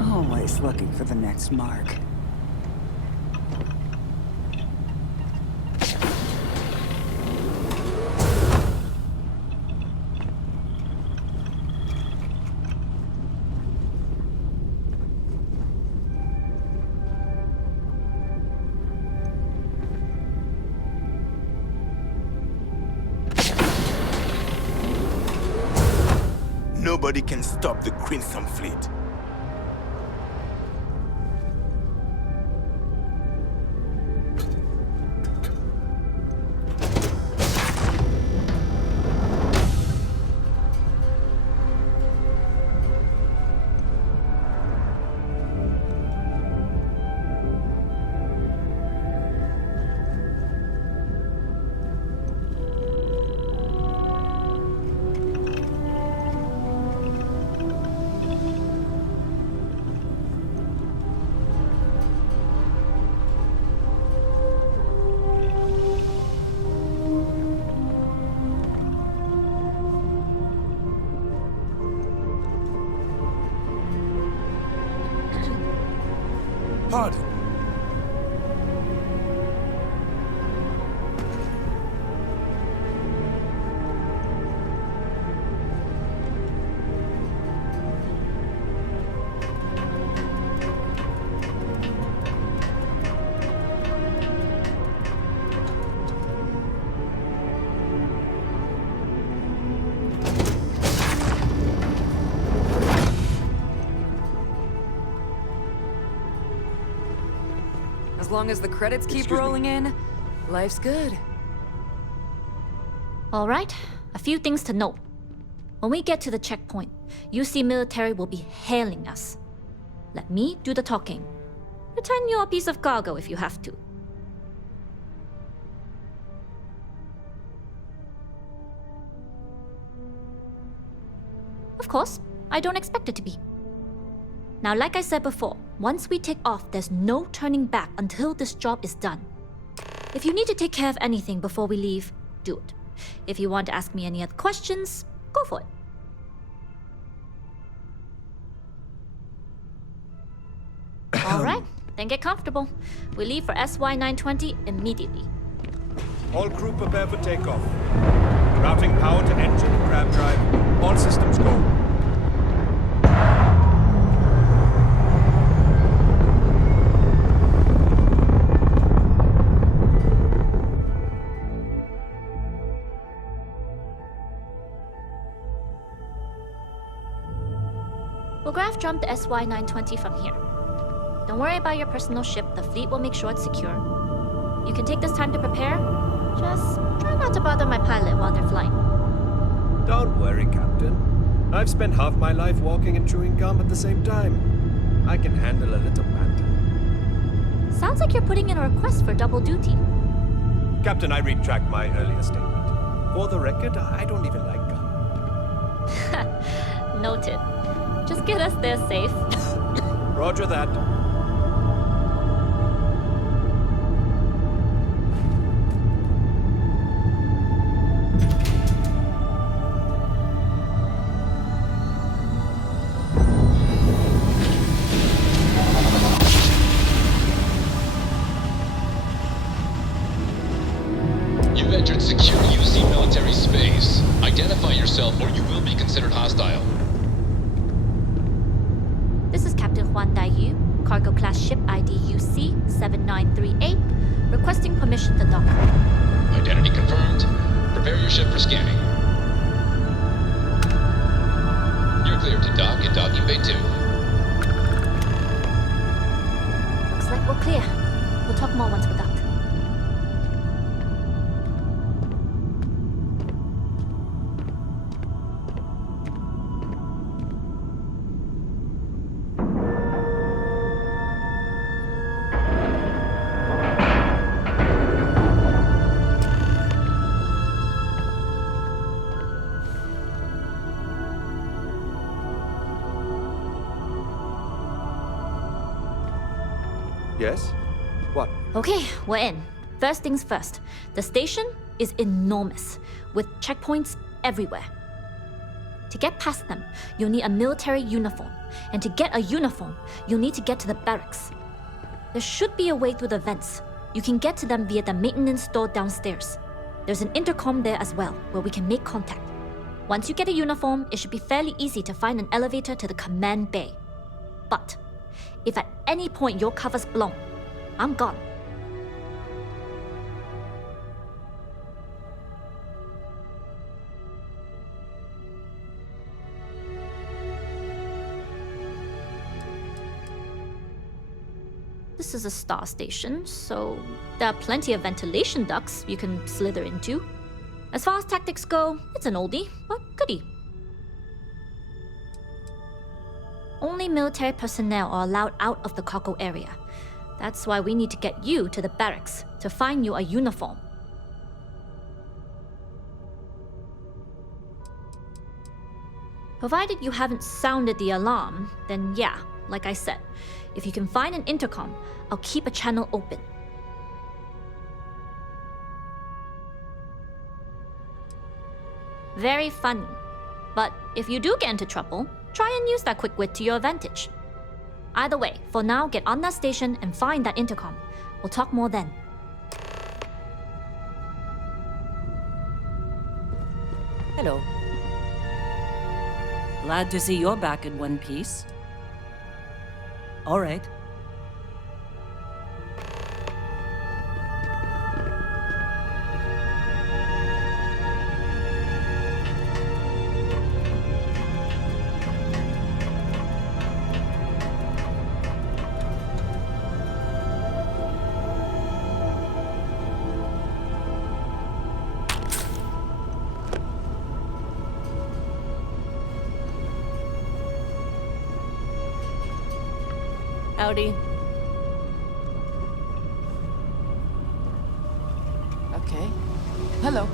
Always looking for the next mark. Nobody can stop the Crimson Fleet. Pardon. As long as the credits keep rolling in, life's good. All right, a few things to note. When we get to the checkpoint, UC military will be hailing us. Let me do the talking. Pretend you're a piece of cargo if you have to. Of course, I don't expect it to be. Now, like I said before, once we take off, there's no turning back until this job is done. If you need to take care of anything before we leave, do it. If you want to ask me any other questions, go for it. All right, then get comfortable. We leave for SY-920 immediately. All crew prepare for takeoff. Routing power to engine and crab drive. All systems go. We'll graph jump the SY-920 from here. Don't worry about your personal ship, the fleet will make sure it's secure. You can take this time to prepare. Just try not to bother my pilot while they're flying. Don't worry, Captain. I've spent half my life walking and chewing gum at the same time. I can handle a little banter. Sounds like you're putting in a request for double duty. Captain, I retract my earlier statement. For the record, I don't even like gum. Noted. Just get us there safe. Roger that. You've entered secure UC military space. Identify yourself or you will be considered hostile. This is Captain Huan Daiyu, cargo class ship ID UC 7938, requesting permission to dock. Identity confirmed. Prepare your ship for scanning. You're cleared to dock in docking bay 2. Looks like we're clear. We'll talk more once we're docked. Yes? What? Okay, we're in. First things first, the station is enormous, with checkpoints everywhere. To get past them, you'll need a military uniform, and to get a uniform, you'll need to get to the barracks. There should be a way through the vents. You can get to them via the maintenance store downstairs. There's an intercom there as well, where we can make contact. Once you get a uniform, it should be fairly easy to find an elevator to the command bay. But if at any point your cover's blown, I'm gone. This is a star station, so there are plenty of ventilation ducts you can slither into. As far as tactics go, it's an oldie, but goodie. Only military personnel are allowed out of the cargo area. That's why we need to get you to the barracks to find you a uniform. Provided you haven't sounded the alarm, then yeah, like I said, if you can find an intercom, I'll keep a channel open. Very funny. But if you do get into trouble, try and use that quick wit to your advantage. Either way, for now, get on that station and find that intercom. We'll talk more then. Hello. Glad to see you're back in one piece. All right. Howdy. Okay. Hello.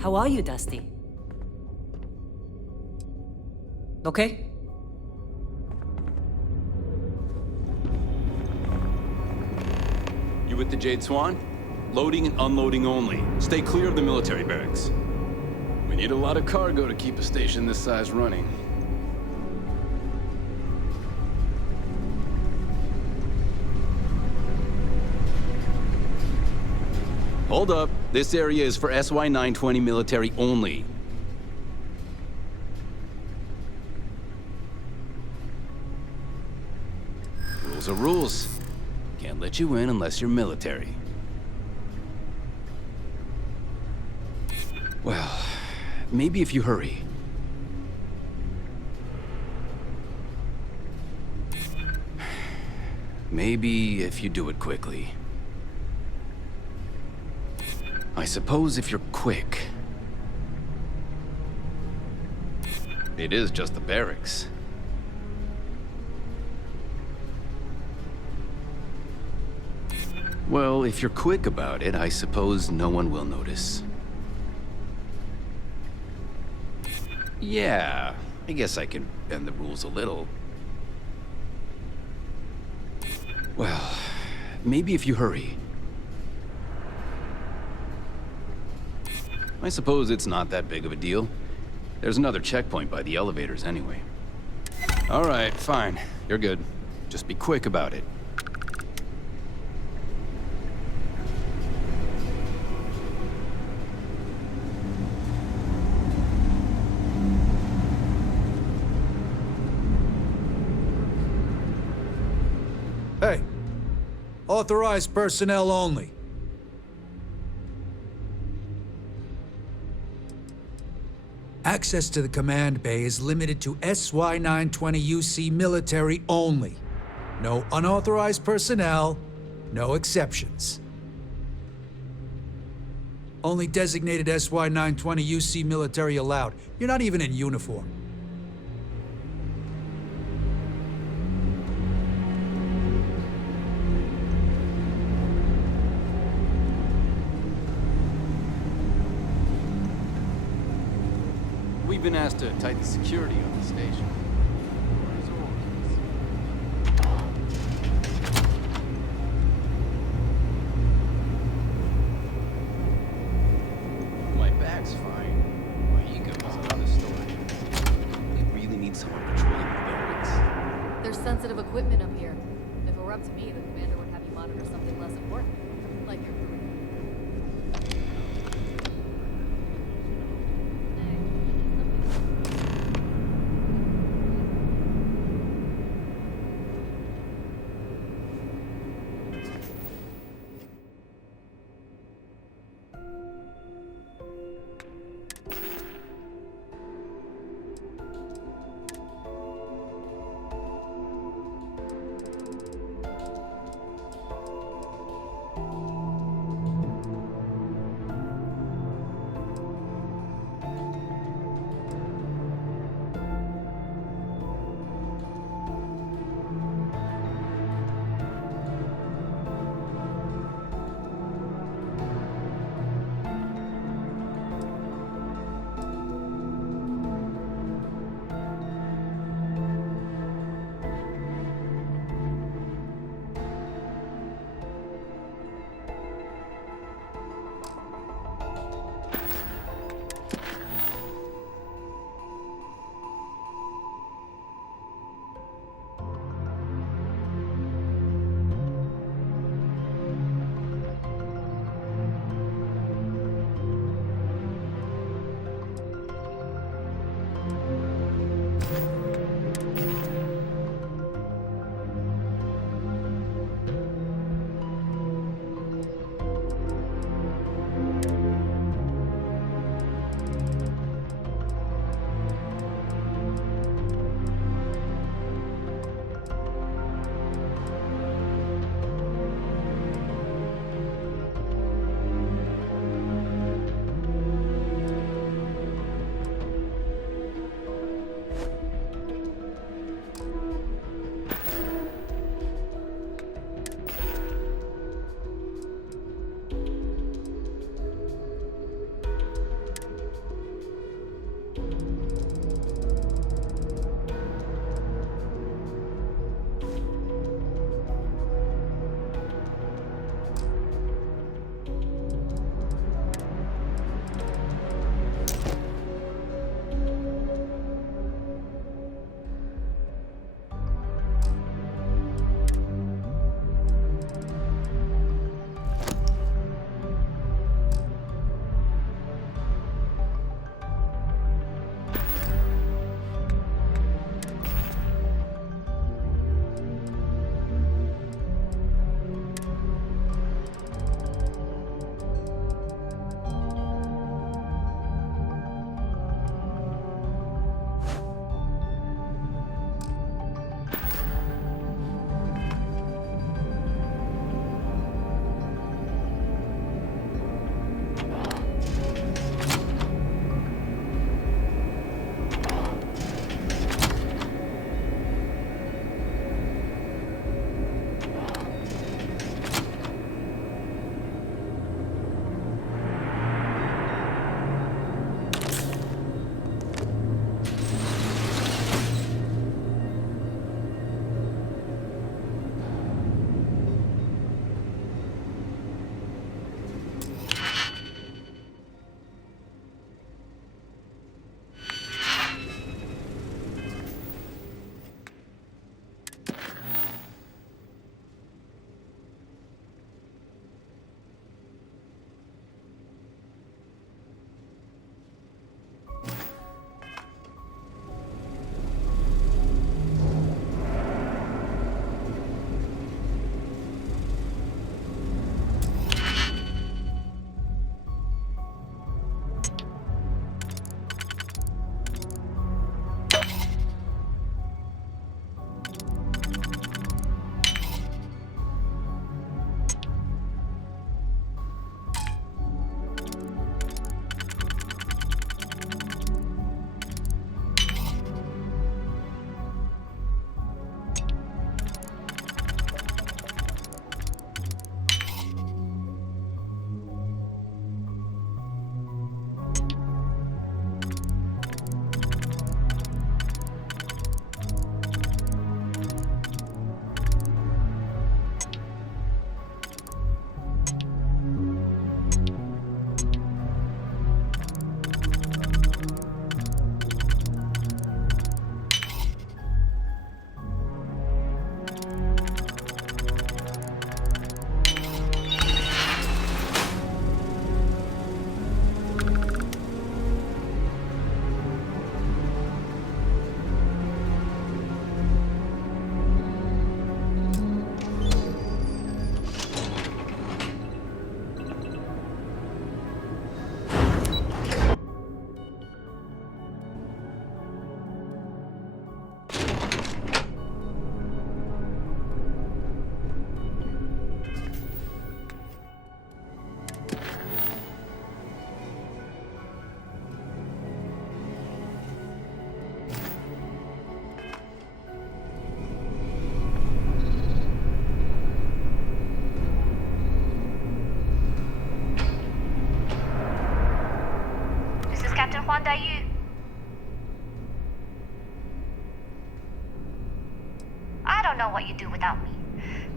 How are you, Dusty? Okay? You with the Jade Swan? Loading and unloading only. Stay clear of the military barracks. We need a lot of cargo to keep a station this size running. Hold up. This area is for SY-920 military only. Rules are rules. Can't let you in unless you're military. Well, maybe if you hurry. Maybe if you do it quickly. I suppose if you're quick. It is just the barracks. Well, if you're quick about it, I suppose no one will notice. Yeah, I guess I can bend the rules a little. Well, maybe if you hurry. I suppose it's not that big of a deal. There's another checkpoint by the elevators anyway. All right, fine. You're good. Just be quick about it. Hey, authorized personnel only. Access to the command bay is limited to SY-920 UC military only. No unauthorized personnel, no exceptions. Only designated SY-920 UC military allowed. You're not even in uniform. We've been asked to tighten security on the station. My back's fine. My ego is another story. We really need someone patrolling the barracks. There's sensitive equipment up here. If it were up to me, the commander would have you monitor something less important, like your career.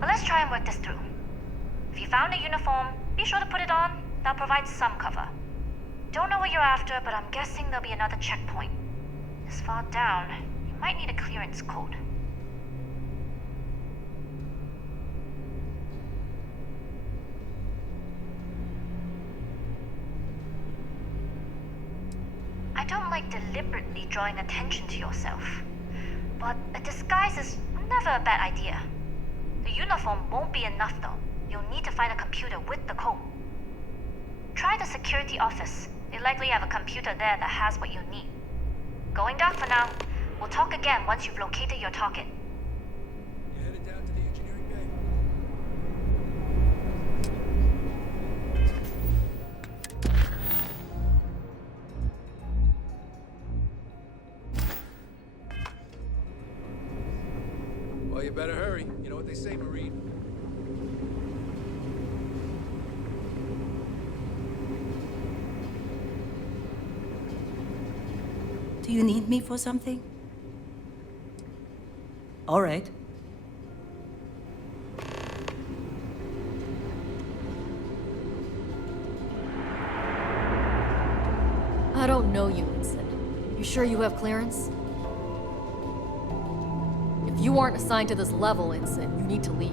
But let's try and work this through. If you found a uniform, be sure to put it on. That'll provide some cover. Don't know what you're after, but I'm guessing there'll be another checkpoint. This far down, you might need a clearance code. I don't like deliberately drawing attention to yourself, but a disguise is never a bad idea. The uniform won't be enough though. You'll need to find a computer with the code. Try the security office. They likely have a computer there that has what you need. Going dark for now. We'll talk again once you've located your target. You headed down to the engineering bay? Well, you better hurry. You know what they say, Marine. Do you need me for something? All right. I don't know you, Ensign. You sure you have clearance? If you aren't assigned to this level, Ensign, you need to leave.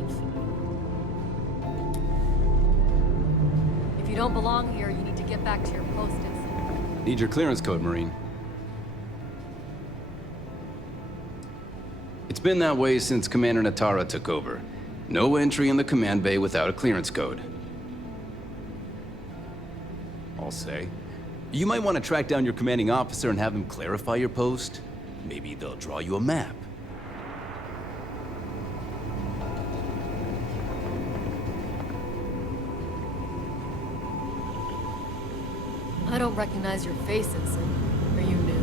If you don't belong here, you need to get back to your post, Ensign. Need your clearance code, Marine. It's been that way since Commander Natara took over. No entry in the command bay without a clearance code. I'll say. You might want to track down your commanding officer and have him clarify your post. Maybe they'll draw you a map. I don't recognize your face, Ensign. Are you new?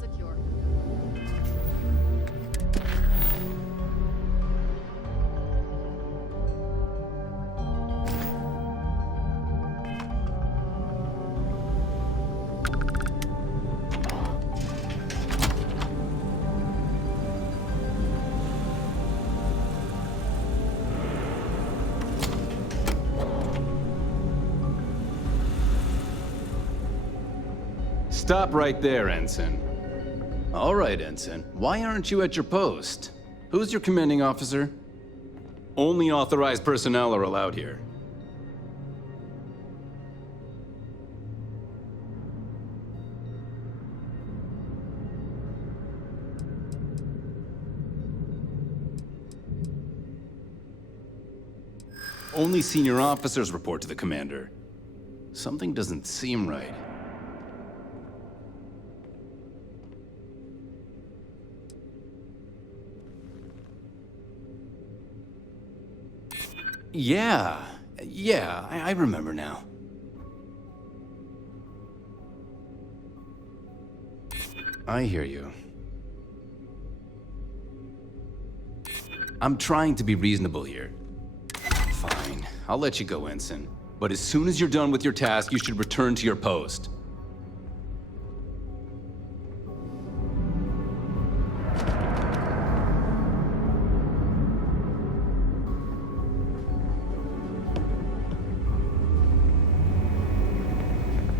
Secure. Stop right there, Ensign. All right, Ensign. Why aren't you at your post? Who's your commanding officer? Only authorized personnel are allowed here. Only senior officers report to the commander. Something doesn't seem right. Yeah, I remember now. I hear you. I'm trying to be reasonable here. Fine. I'll let you go, Ensign. But as soon as you're done with your task, you should return to your post.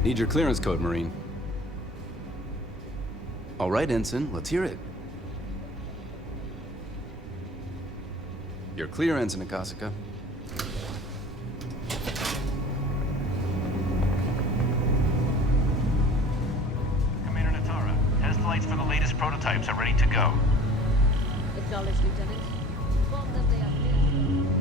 Need your clearance code, Marine. All right, Ensign, let's hear it. You're clear, Ensign Akasaka. Commander Natara, test flights for the latest prototypes are ready to go. Acknowledged, Lieutenant. Inform them they are clear.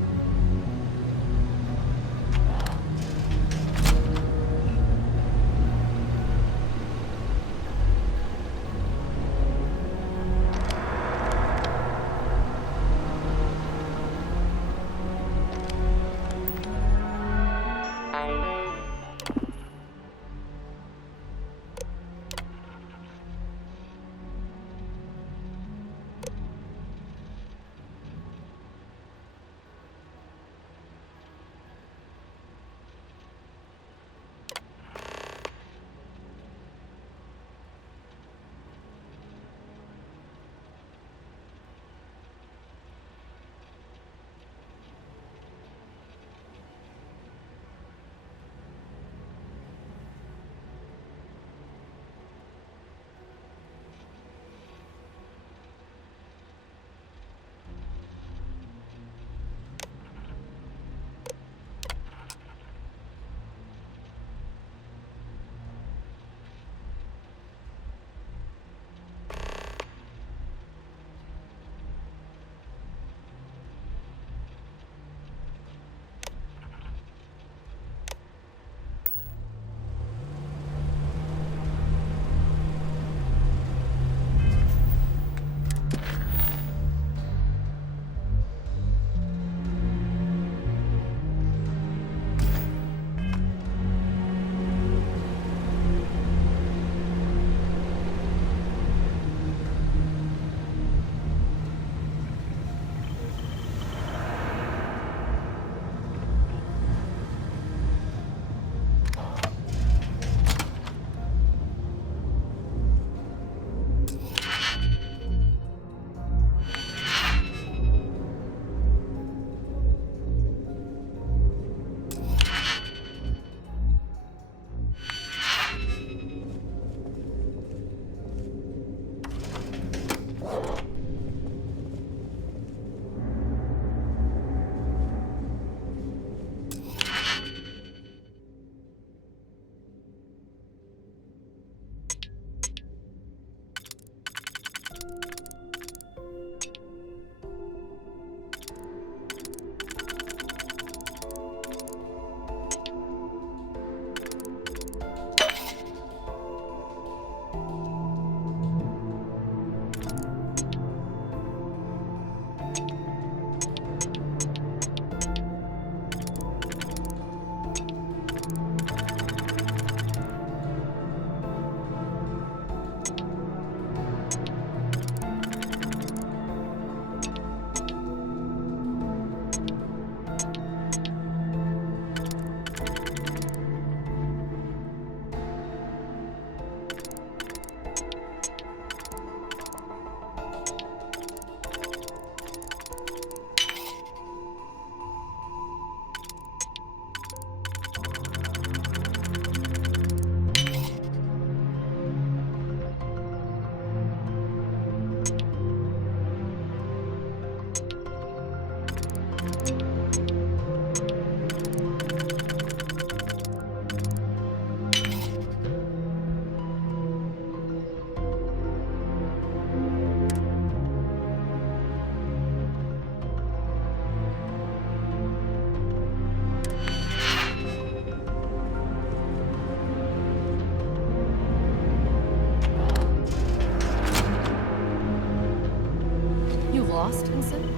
lost, Vincent?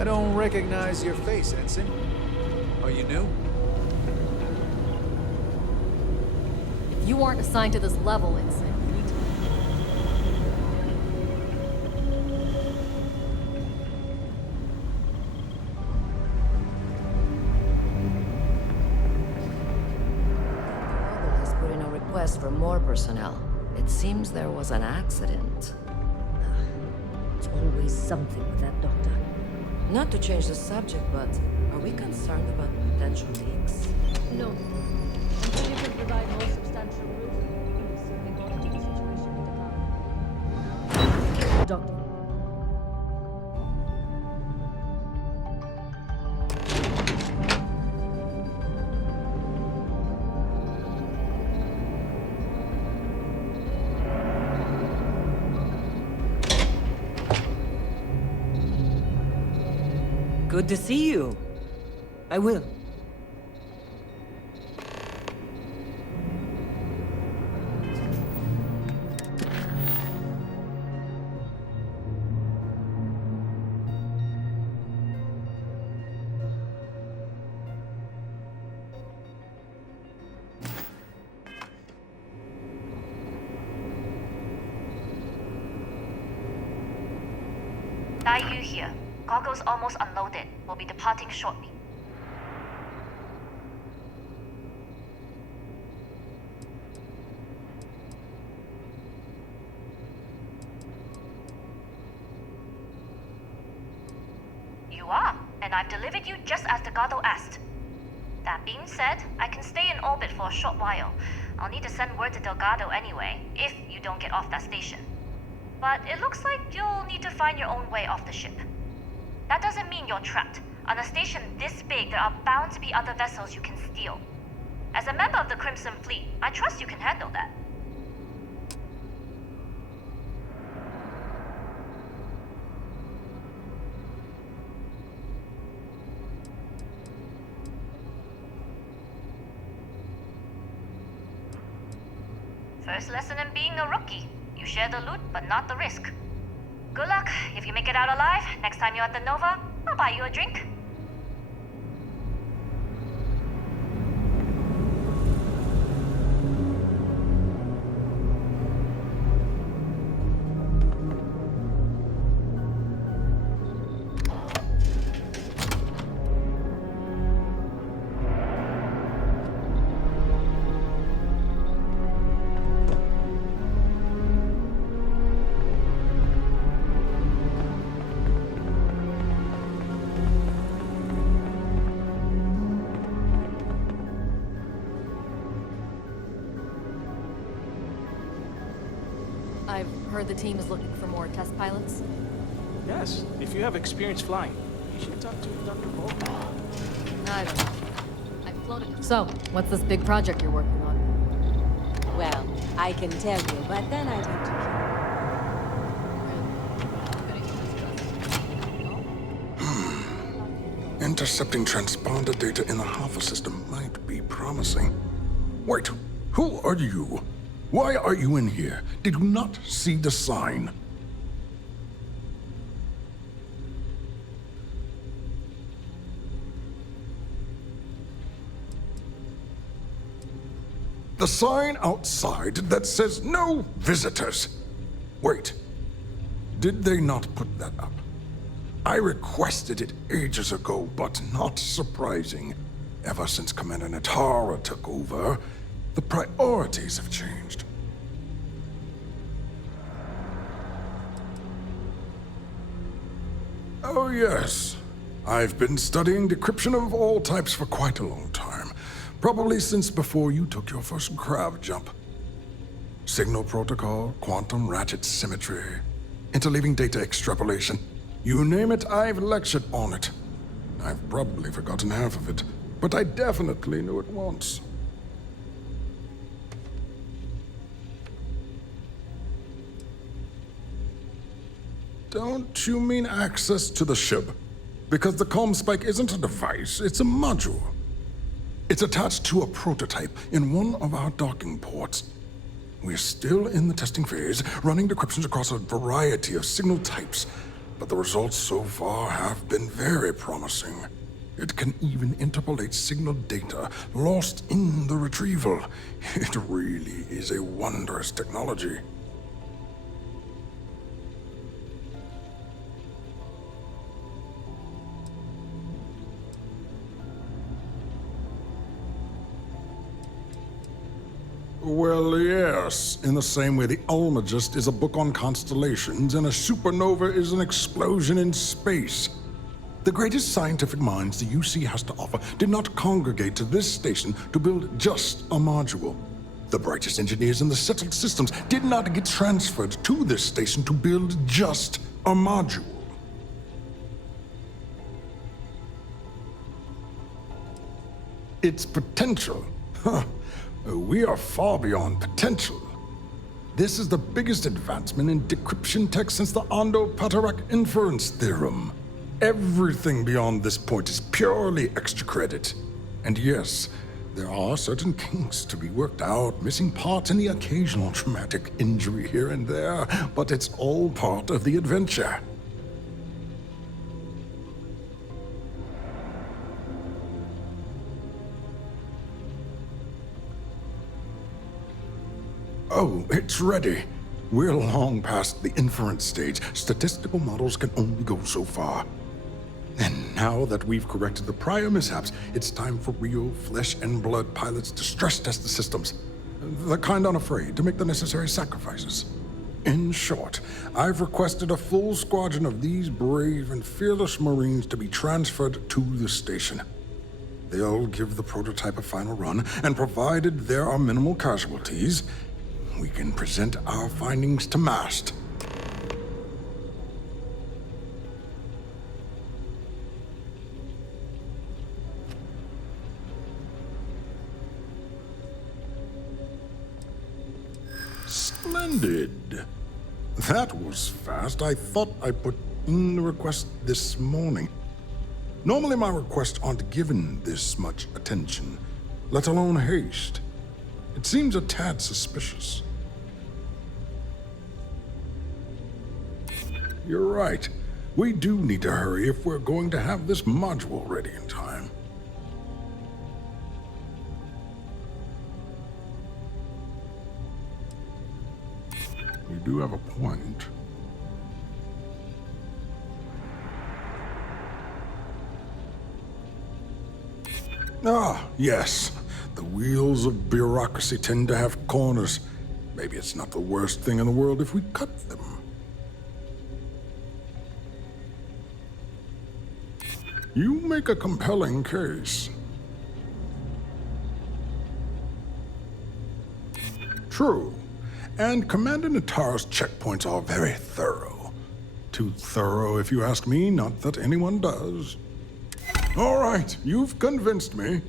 I don't recognize your face, Ensign. Are you new? If you aren't assigned to this level, Ensign, you need to... Robert has put in a request for more personnel. It seems there was an accident. It's always something with that doctor. Not to change the subject, but are we concerned about potential leaks? No. Until you can provide more substantial proof, we go into the situation with the doctor. Good to see you. I will. Dai Yu here. Goggles almost unloaded. We'll be departing shortly. You are, and I've delivered you just as Delgado asked. That being said, I can stay in orbit for a short while. I'll need to send word to Delgado anyway, if you don't get off that station. But it looks like you'll need to find your own way off the ship. That doesn't mean you're trapped. On a station this big, there are bound to be other vessels you can steal. As a member of the Crimson Fleet, I trust you can handle that. First lesson in being a rookie. You share the loot, but not the risk. Good luck. If you make it out alive, next time you're at the Nova, I'll buy you a drink. I've heard the team is looking for more test pilots. Yes, if you have experience flying, you should talk to Dr. Bolton. I don't know. I've floated. So, what's this big project you're working on? Well, I can tell you, but then I'd have to Intercepting transponder data in the Alpha system might be promising. Wait, who are you? Why are you in here? Did you not see the sign? The sign outside that says no visitors. Wait, did they not put that up? I requested it ages ago, but not surprising. Ever since Commander Natara took over, the priorities have changed. Oh yes, I've been studying decryption of all types for quite a long time. Probably since before you took your first grav jump. Signal protocol, quantum ratchet symmetry, interleaving data extrapolation. You name it, I've lectured on it. I've probably forgotten half of it, but I definitely knew it once. Don't you mean access to the ship? Because the comm spike isn't a device, it's a module. It's attached to a prototype in one of our docking ports. We're still in the testing phase, running decryptions across a variety of signal types. but the results so far have been very promising. It can even interpolate signal data lost in the retrieval. It really is a wondrous technology. Well, yes. In the same way the Almagest is a book on constellations and a supernova is an explosion in space. The greatest scientific minds the UC has to offer did not congregate to this station to build just a module. The brightest engineers in the settled systems did not get transferred to this station to build just a module. Its potential. We are far beyond potential. This is the biggest advancement in decryption tech since the Ondo-Patarak inference theorem. Everything beyond this point is purely extra credit. And yes, there are certain kinks to be worked out, missing parts and the occasional traumatic injury here and there, but it's all part of the adventure. Oh, it's ready. We're long past the inference stage. Statistical models can only go so far. And now that we've corrected the prior mishaps, it's time for real flesh and blood pilots to stress test the systems. The kind unafraid to make the necessary sacrifices. In short, I've requested a full squadron of these brave and fearless Marines to be transferred to the station. They'll give the prototype a final run, and provided there are minimal casualties, we can present our findings to MAST. Splendid. That was fast. I thought I put in the request this morning. Normally my requests aren't given this much attention, let alone haste. It seems a tad suspicious. You're right. We do need to hurry if we're going to have this module ready in time. You do have a point. Ah, yes. The wheels of bureaucracy tend to have corners. Maybe it's not the worst thing in the world if we cut them. You make a compelling case. True. And Commander Natara's checkpoints are very thorough. Too thorough, if you ask me, not that anyone does. All right, you've convinced me.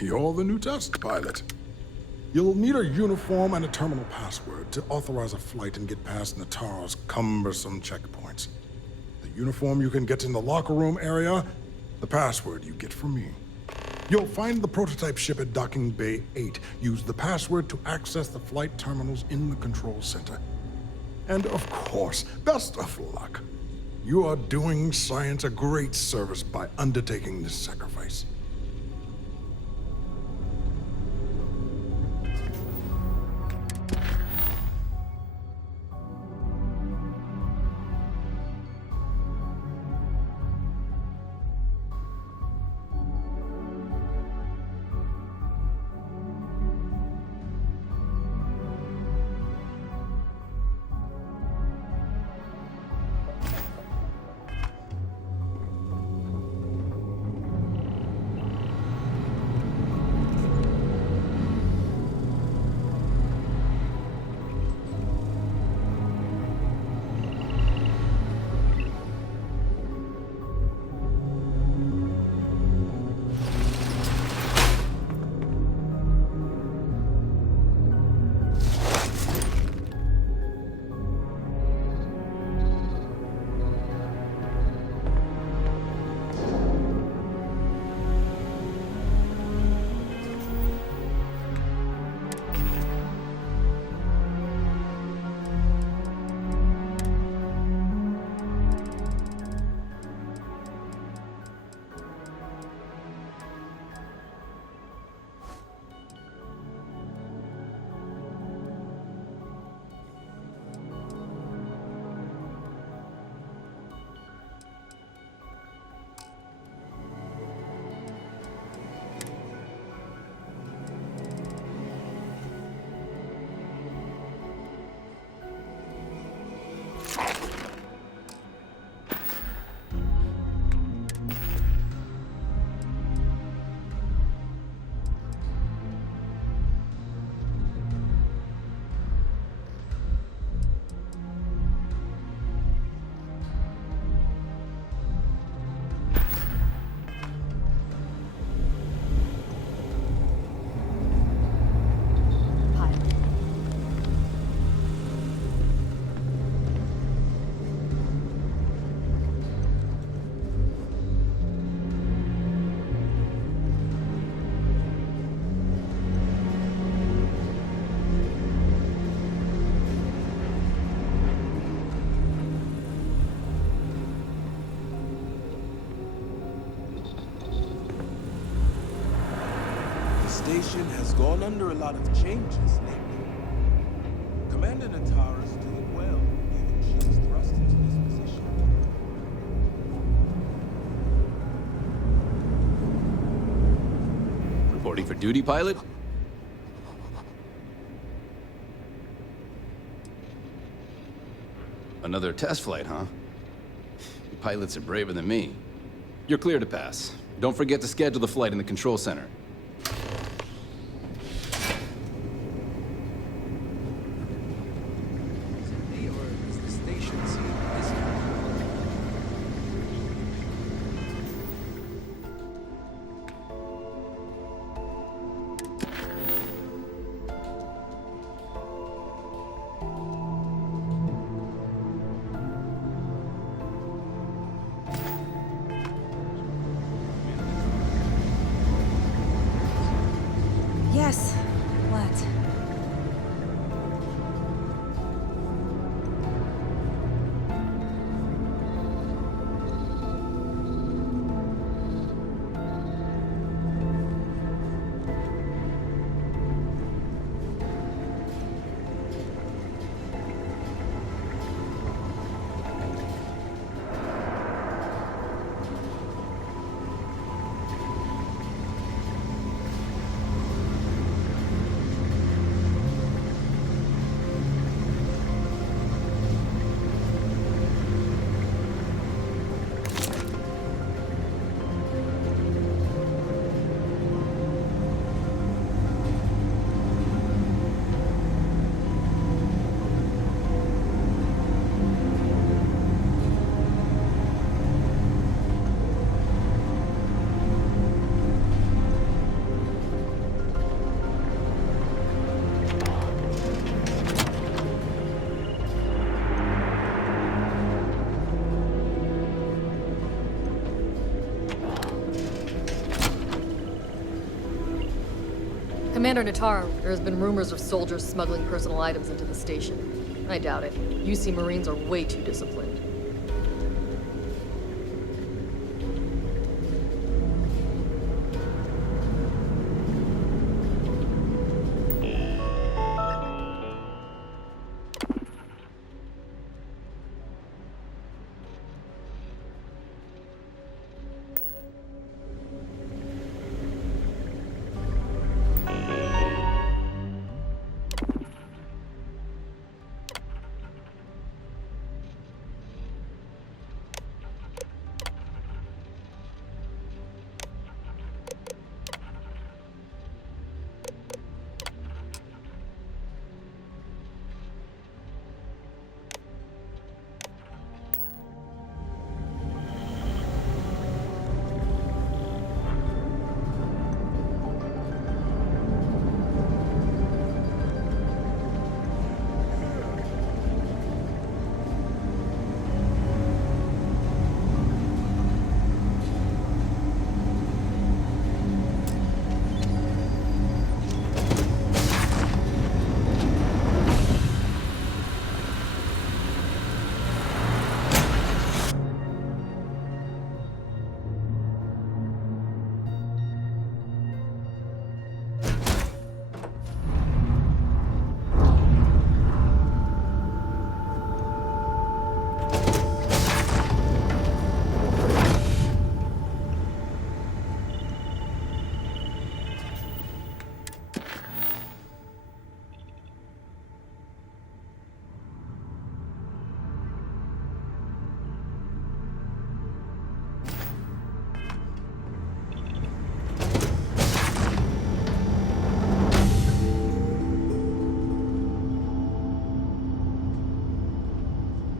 You're the new test pilot. You'll need a uniform and a terminal password to authorize a flight and get past Natara's cumbersome checkpoints. The uniform you can get in the locker room area, the password you get from me. You'll find the prototype ship at Docking Bay 8. Use the password to access the flight terminals in the control center. And of course, best of luck. You are doing science a great service by undertaking this sacrifice. station has gone under a lot of changes lately. Commander Natara's doing well, given she was thrust into this position. Reporting for duty, pilot? Another test flight, huh? You pilots are braver than me. You're clear to pass. Don't forget to schedule the flight in the control center. Yes. What? Commander Natara, there has been rumors of soldiers smuggling personal items into the station. I doubt it. UC Marines are way too disciplined.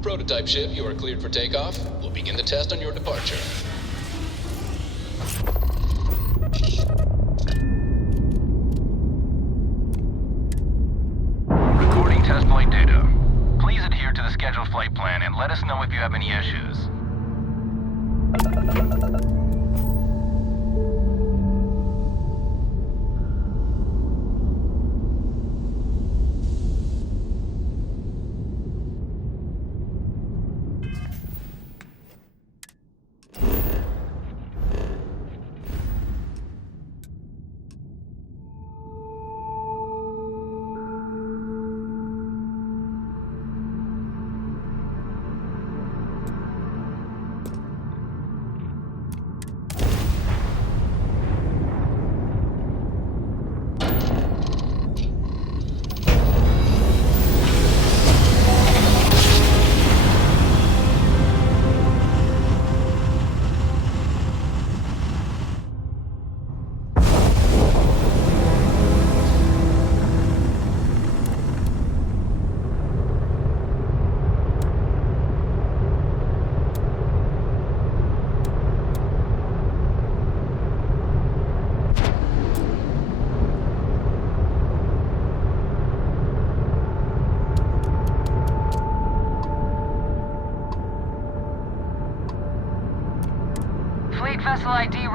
Prototype ship, you are cleared for takeoff. We'll begin the test on your departure. Recording test flight data. Please adhere to the scheduled flight plan and let us know if you have any issues.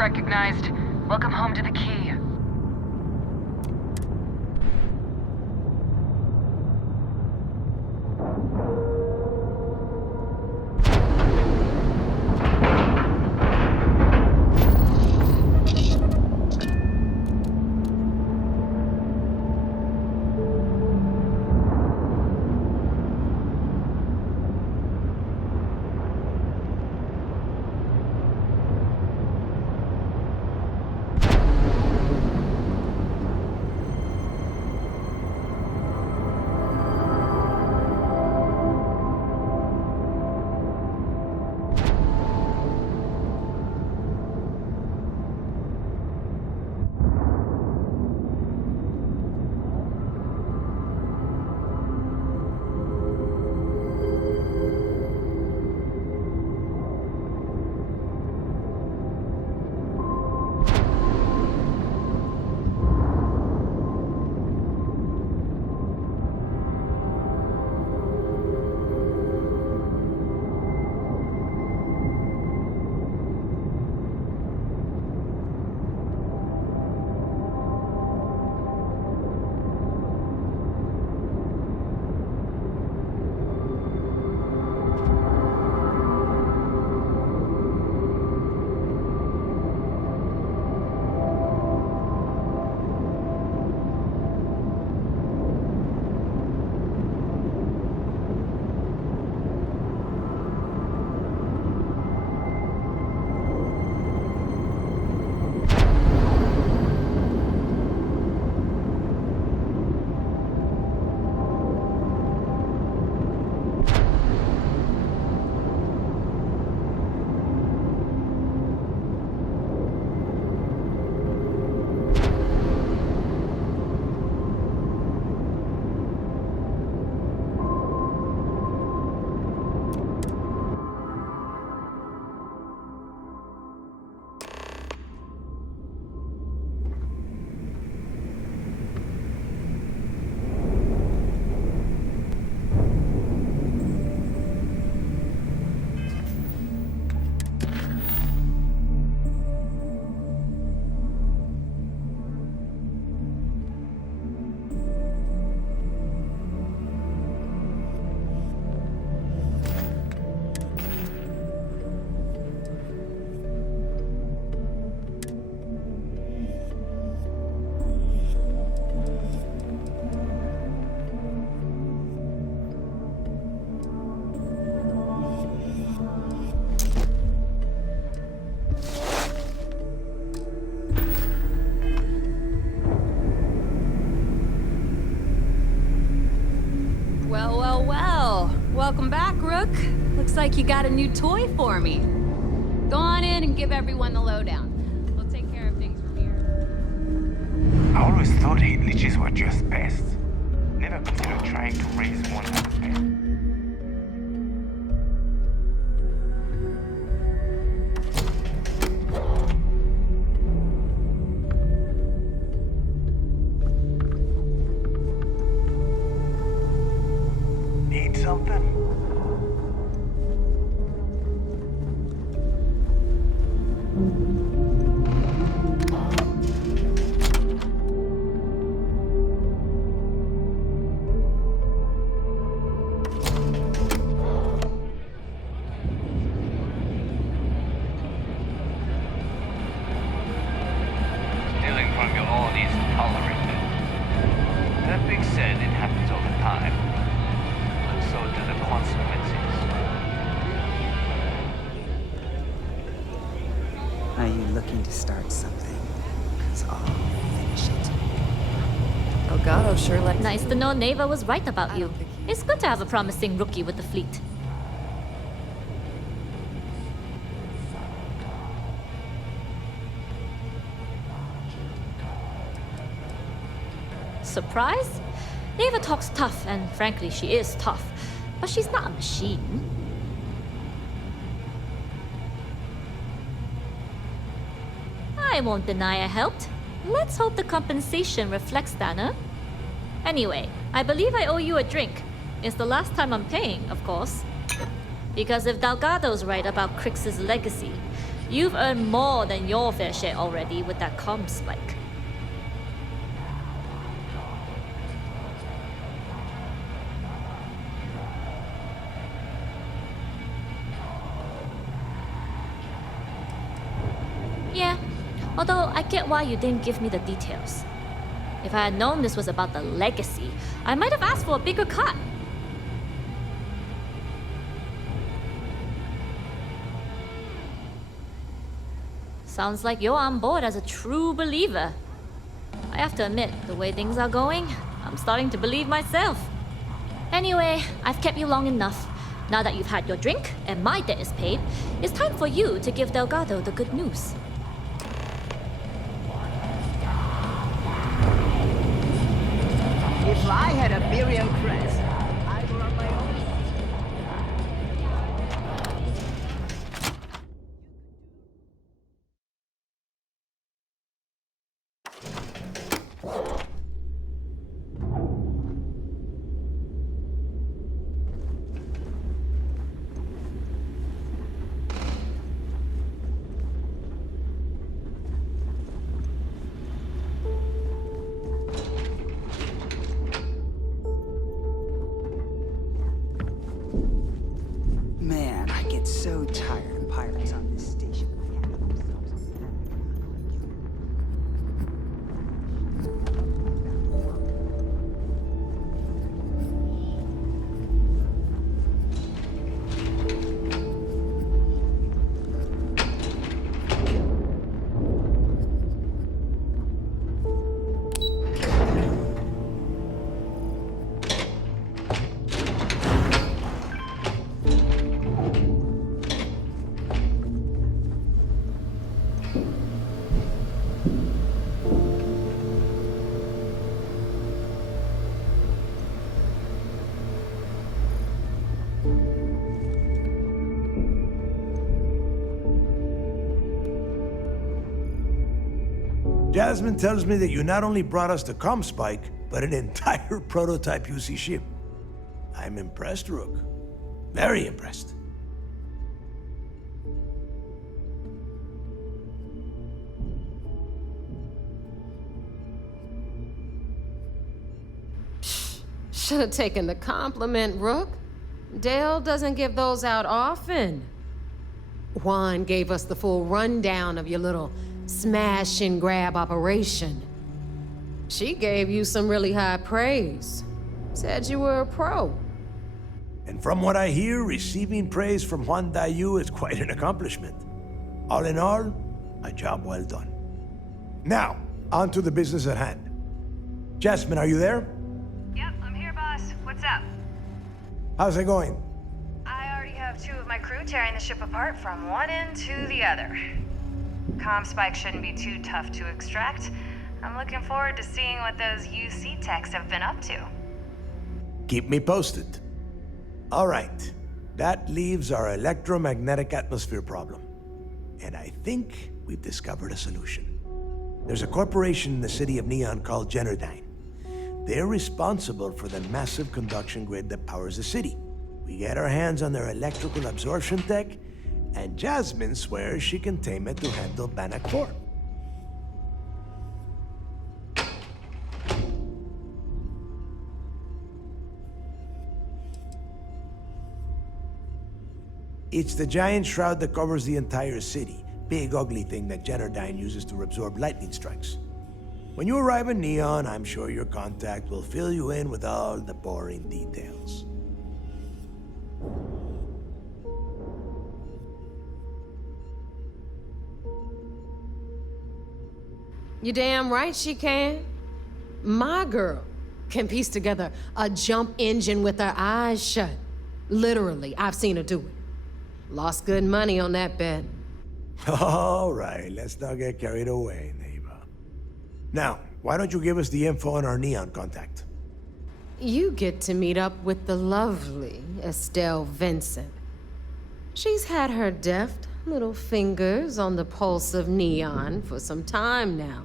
recognized. Welcome home to the Key. Welcome back, Rook. Looks like you got a new toy for me. Go on in and give everyone the lowdown. We'll take care of things from here. I always thought heat leeches were just pests. Never considered trying to raise one like a pet. Need something? Stealing from your own is tolerated. That being said, it happens all the time. But so do the consequences. Are you looking to start something? Because I'll finish it. Delgado sure likes... Nice to know Neva was right about you. It's good to have a promising rookie with the fleet. Surprise? Neva talks tough, and frankly, she is tough. But she's not a machine. I won't deny I helped. Let's hope the compensation reflects that, huh? Anyway, I believe I owe you a drink. It's the last time I'm paying, of course. Because if Delgado's right about Crix's legacy, You've earned more than your fair share already with that comm spike. Yeah, although I get why you didn't give me the details. If I had known this was about the legacy, I might have asked for a bigger cut. Sounds like you're on board as a true believer. I have to admit, the way things are going, I'm starting to believe myself. Anyway, I've kept you long enough. Now that you've had your drink and my debt is paid, it's time for you to give Delgado the good news. If I had a billion crest, I would run my own. Man, I get so tired of pirates on this station. Jasmine tells me that you not only brought us the comm spike, but an entire prototype UC ship. I'm impressed, Rook. Very impressed. Should have taken the compliment, Rook. Dale doesn't give those out often. Juan gave us the full rundown of your little smash and grab operation. She gave you some really high praise. Said you were a pro. And from what I hear, receiving praise from Juan Dayu is quite an accomplishment. All in all, a job well done. Now, on to the business at hand. Jasmine, are you there? Yep, I'm here, boss. What's up? How's it going? I already have 2 of my crew tearing the ship apart from one end to the other. Comm spike shouldn't be too tough to extract. I'm looking forward to seeing what those UC techs have been up to. Keep me posted. All right, that leaves our electromagnetic atmosphere problem. And I think we've discovered a solution. There's a corporation in the city of Neon called Generdyne. They're responsible for the massive conduction grid that powers the city. We get our hands on their electrical absorption tech, and Jasmine swears she can tame it to handle Bannock 4. It's the giant shroud that covers the entire city. Big ugly thing that Generdyne uses to absorb lightning strikes. When you arrive in Neon, I'm sure your contact will fill you in with all the boring details. You damn right she can. My girl can piece together a jump engine with her eyes shut. Literally, I've seen her do it. Lost good money on that bet. All right, let's not get carried away, neighbor. Now, why don't you give us the info on our Neon contact? You get to meet up with the lovely Estelle Vincent. She's had her deft little fingers on the pulse of Neon for some time now.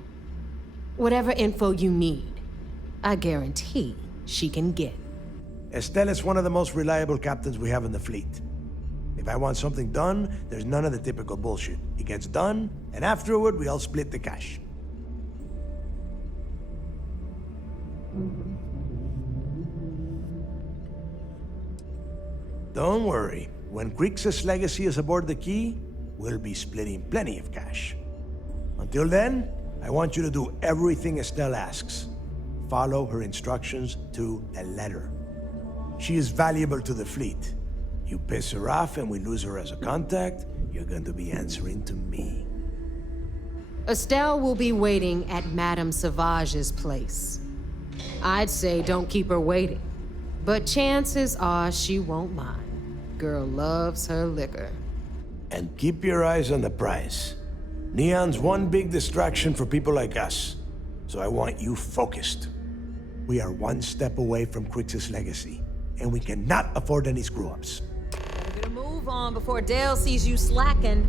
Whatever info you need, I guarantee she can get. Estelle is one of the most reliable captains we have in the fleet. If I want something done, there's none of the typical bullshit. It gets done, and afterward, we all split the cash. Don't worry. When Crixus' legacy is aboard the Key, we'll be splitting plenty of cash. Until then, I want you to do everything Estelle asks. Follow her instructions to the letter. She is valuable to the fleet. You piss her off and we lose her as a contact, you're going to be answering to me. Estelle will be waiting at Madame Sauvage's place. I'd say don't keep her waiting, but chances are she won't mind. Girl loves her liquor. And keep your eyes on the prize. Neon's one big distraction for people like us, so I want you focused. We are one step away from Crixus' legacy, and we cannot afford any screw-ups. Better get a move on before Dale sees you slacking.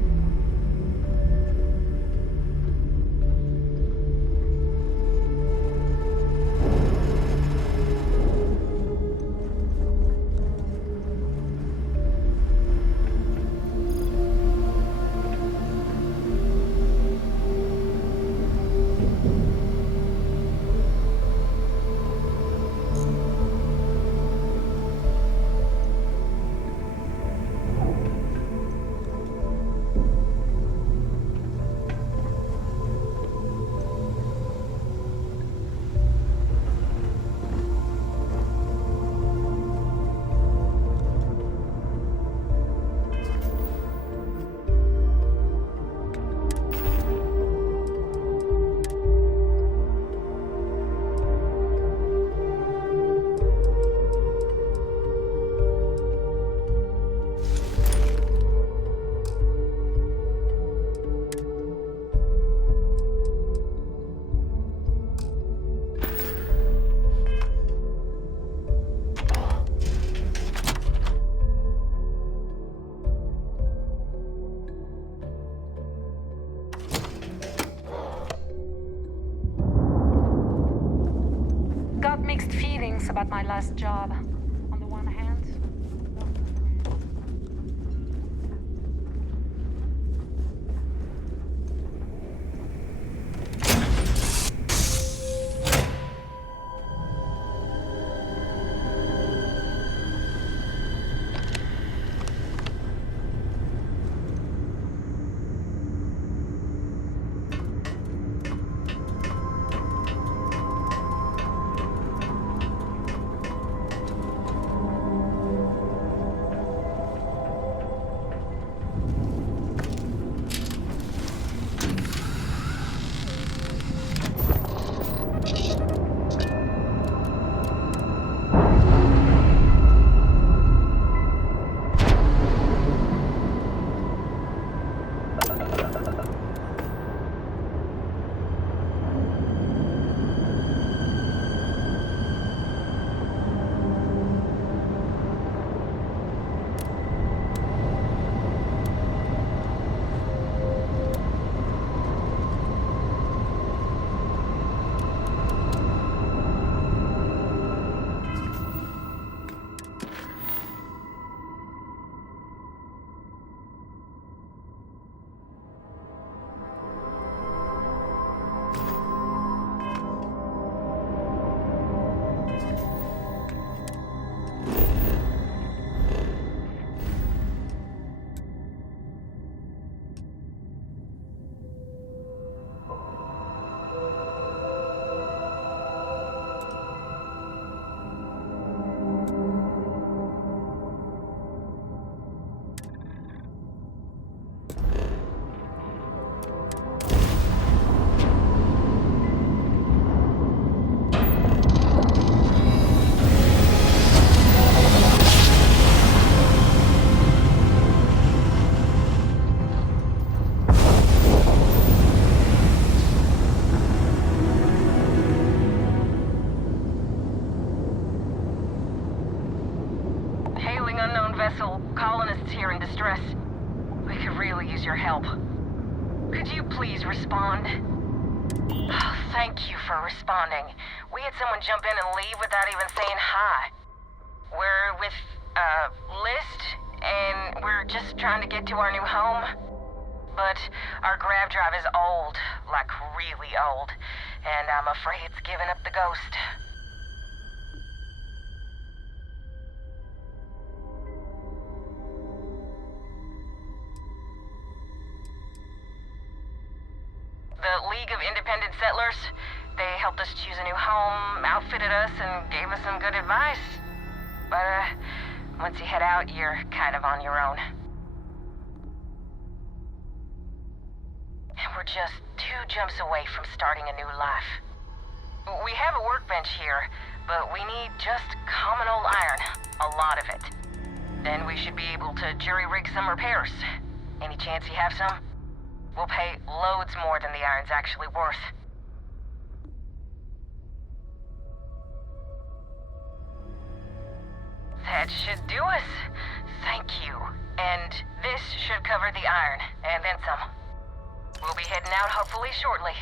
Got mixed feelings about my last job. On the one hand, vessel, colonists here in distress. We could really use your help. Could you please respond? Oh, thank you for responding. We had someone jump in and leave without even saying hi. We're with, List and we're just trying to get to our new home. But our grav drive is old, like really old, and I'm afraid it's giving up the ghost. The League of Independent Settlers, they helped us choose a new home, outfitted us, and gave us some good advice. But, once you head out, you're kind of on your own. And we're just 2 jumps away from starting a new life. We have a workbench here, but we need just common old iron, a lot of it. Then we should be able to jury-rig some repairs. Any chance you have some? We'll pay loads more than the iron's actually worth. That should do us. Thank you. And this should cover the iron, and then some. We'll be heading out hopefully shortly.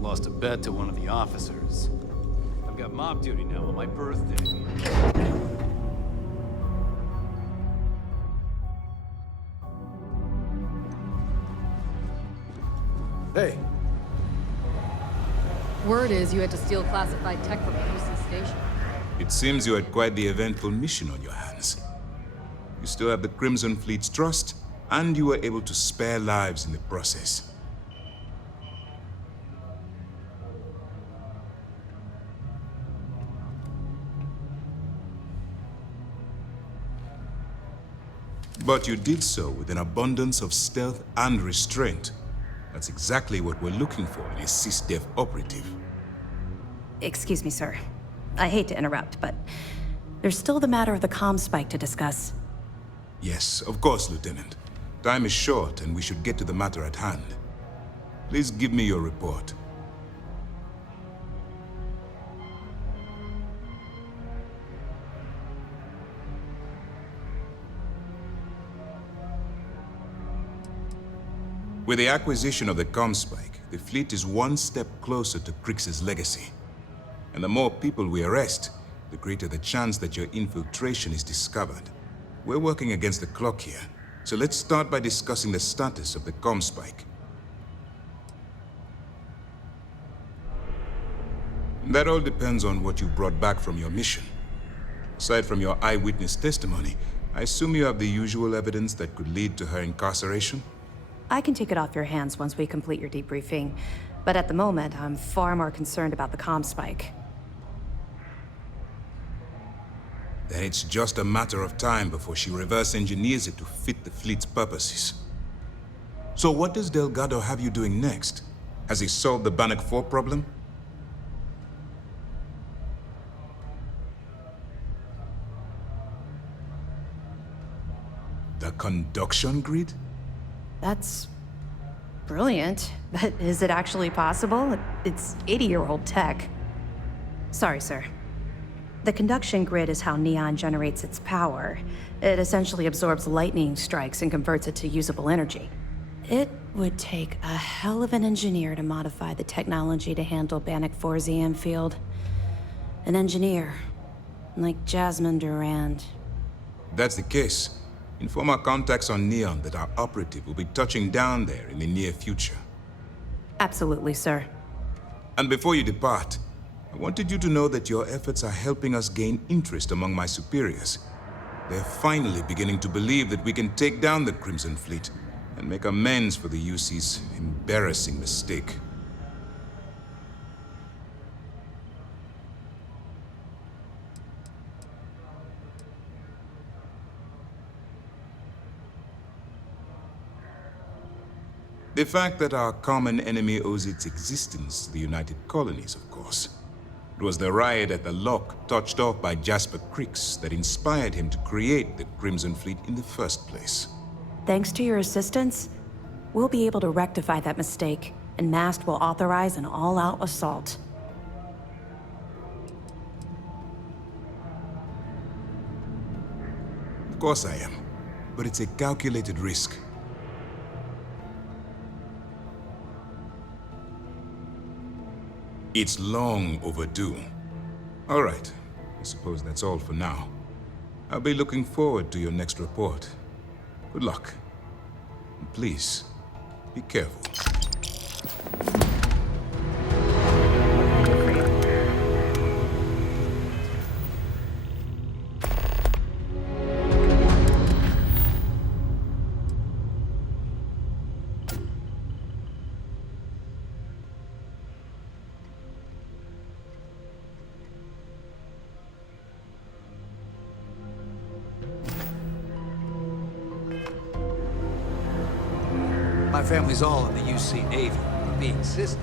Lost a bet to one of the officers. I've got mob duty now on my birthday. Hey. Word is you had to steal classified tech from the UC station. It seems you had quite the eventful mission on your hands. You still have the Crimson Fleet's trust, and you were able to spare lives in the process. But you did so with an abundance of stealth and restraint. That's exactly what we're looking for in a SysDef operative. Excuse me, sir. I hate to interrupt, but there's still the matter of the comm spike to discuss. Yes, of course, Lieutenant. Time is short, and we should get to the matter at hand. Please give me your report. With the acquisition of the Comspike, the fleet is one step closer to Krix's legacy. And the more people we arrest, the greater the chance that your infiltration is discovered. We're working against the clock here, so let's start by discussing the status of the Comspike. That all depends on what you brought back from your mission. Aside from your eyewitness testimony, I assume you have the usual evidence that could lead to her incarceration? I can take it off your hands once we complete your debriefing, but at the moment, I'm far more concerned about the comm spike. Then it's just a matter of time before she reverse engineers it to fit the fleet's purposes. So what does Delgado have you doing next? Has he solved the Bannock 4 problem? The conduction grid? That's brilliant, but is it actually possible? It's 80-year-old tech. Sorry, sir. The conduction grid is how Neon generates its power. It essentially absorbs lightning strikes and converts it to usable energy. It Would take a hell of an engineer to modify the technology to handle Bannock 4's EM field. An engineer, like Jasmine Durand. If that's the case, inform our contacts on Neon that our operative will be touching down there in the near future. Absolutely, sir. And before you depart, I wanted you to know that your efforts are helping us gain interest among my superiors. They're finally beginning to believe that we can take down the Crimson Fleet and make amends for the UC's embarrassing mistake. The fact that our common enemy owes its existence to the United Colonies, of course. It was the riot at the Lock, touched off by Jasper Crix, that inspired him to create the Crimson Fleet in the first place. Thanks to your assistance, we'll be able to rectify that mistake, and Mast will authorize an all-out assault. Of course I am, but it's a calculated risk. It's long overdue. All right, I suppose that's all for now. I'll be looking forward to your next report. Good luck. And please, be careful. My family's all in the UC Navy. Being sensitive.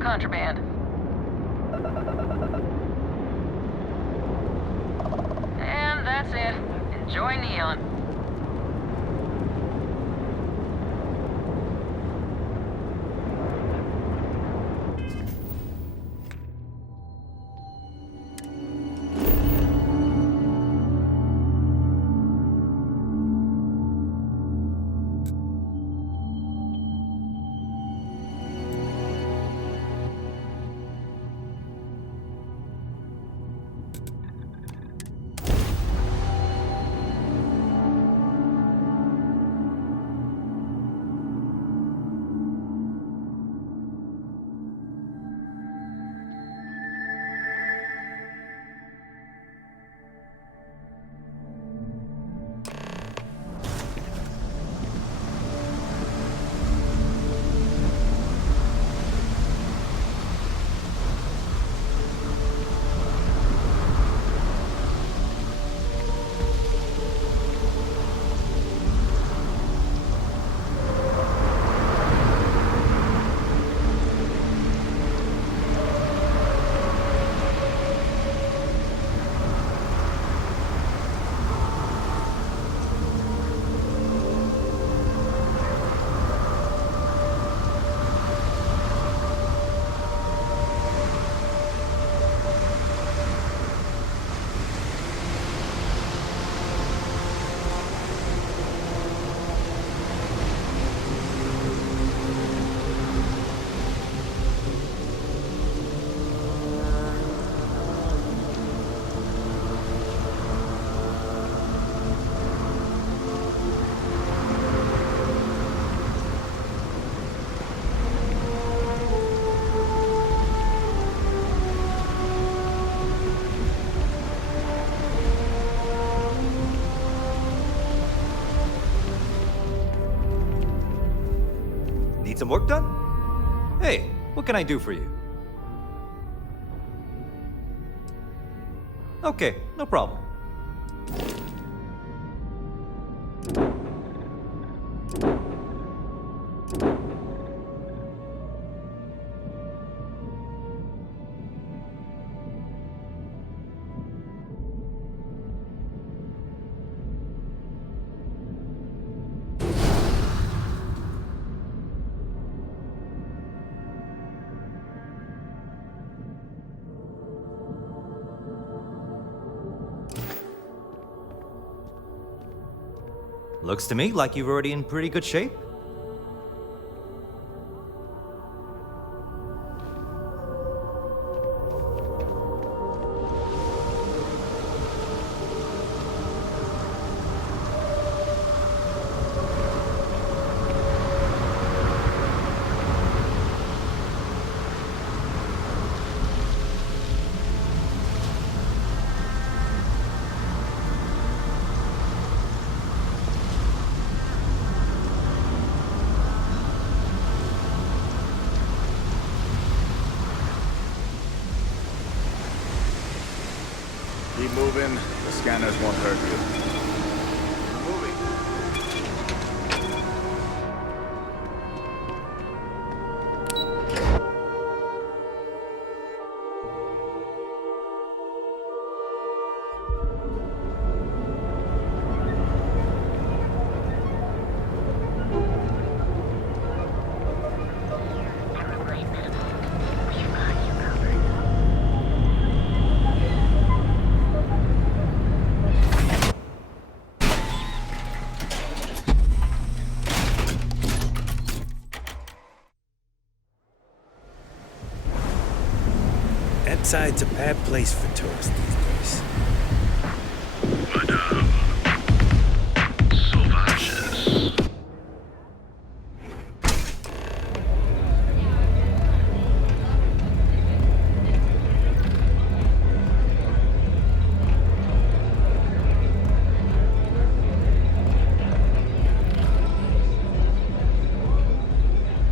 Contraband. And that's it. Enjoy Neon. Need some work done? Hey, what can I do for you? Okay, no problem. Looks to me like you're already in pretty good shape. Keep moving. The scanners won't hurt you. Moving. That side's a bad place for tourists these days.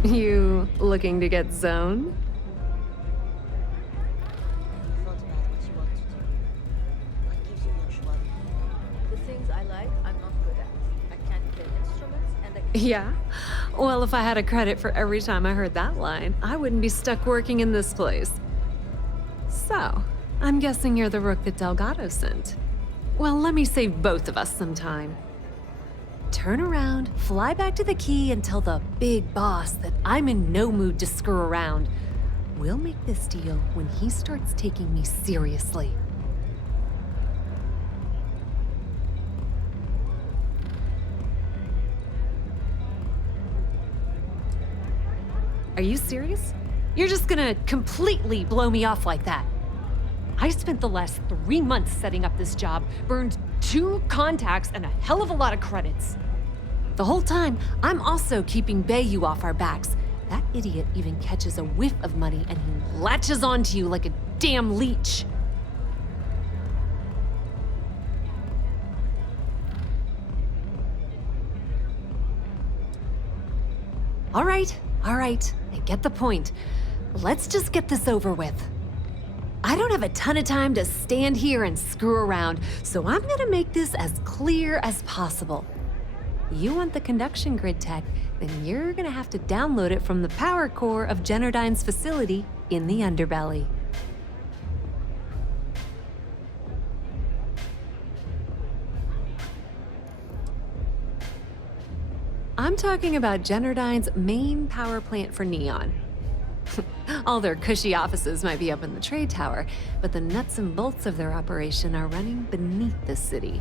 You looking to get zoned? The things I like, I'm not good at. I can't play instruments and I Yeah? Well, if I had a credit for every time I heard that line, I wouldn't be stuck working in this place. So, I'm guessing you're the rook that Delgado sent. Well, let me save both of us some time. Turn around, fly back to the key, and tell the big boss that I'm in no mood to screw around. We'll make this deal when he starts taking me seriously. Are you serious? You're just gonna completely blow me off like that? I spent the last 3 months setting up this job, burned 2 contacts and a hell of a lot of credits. The whole time, I'm also keeping Bayou off our backs. That idiot even catches a whiff of money and he latches onto you like a damn leech. All right, I get the point. Let's just get this over with. I don't have a ton of time to stand here and screw around, so I'm gonna make this as clear as possible. You want the conduction grid tech, then you're gonna have to download it from the power core of Generdyne's facility in the underbelly. I'm talking about Generdyne's main power plant for Neon. All their cushy offices might be up in the trade tower, but the nuts and bolts of their operation are running beneath the city.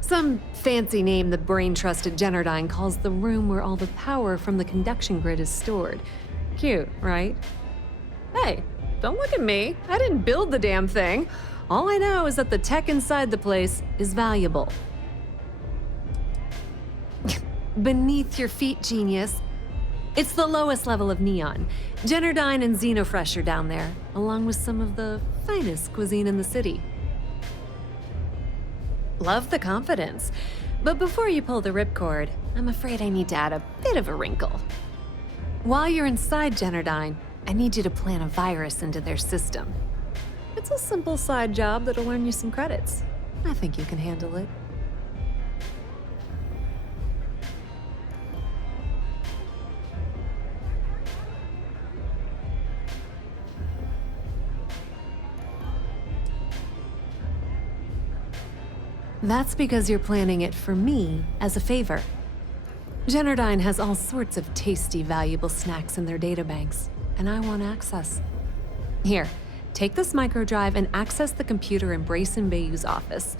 Some fancy name the brain-trusted Generdyne calls the room where all the power from the conduction grid is stored. Cute, right? Hey, don't look at me. I didn't build the damn thing. All I know is that the tech inside the place is valuable. Beneath your feet, genius. It's the lowest level of Neon. Generdyne and Xenofresh are down there, along with some of the finest cuisine in the city. Love the confidence, But before you pull the ripcord, I'm afraid I need to add a bit of a wrinkle. While you're inside Generdyne, I need you to plant a virus into their system. It's a simple side job that'll earn you some credits. I think you can handle it. That's because you're planning it for me as a favor. Generdyne has all sorts of tasty, valuable snacks in their databanks, and I want access. Here, take this microdrive and access the computer in Brayson Bayou's office.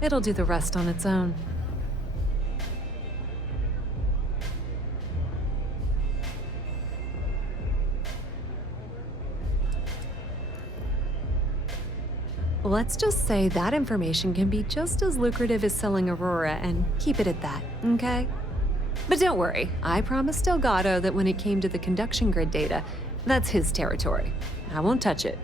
It'll do the rest on its own. Let's just say that information can be just as lucrative as selling Aurora and keep it at that, okay? But don't worry, I promised Delgado that when it came to the conduction grid data, that's his territory. I won't touch it.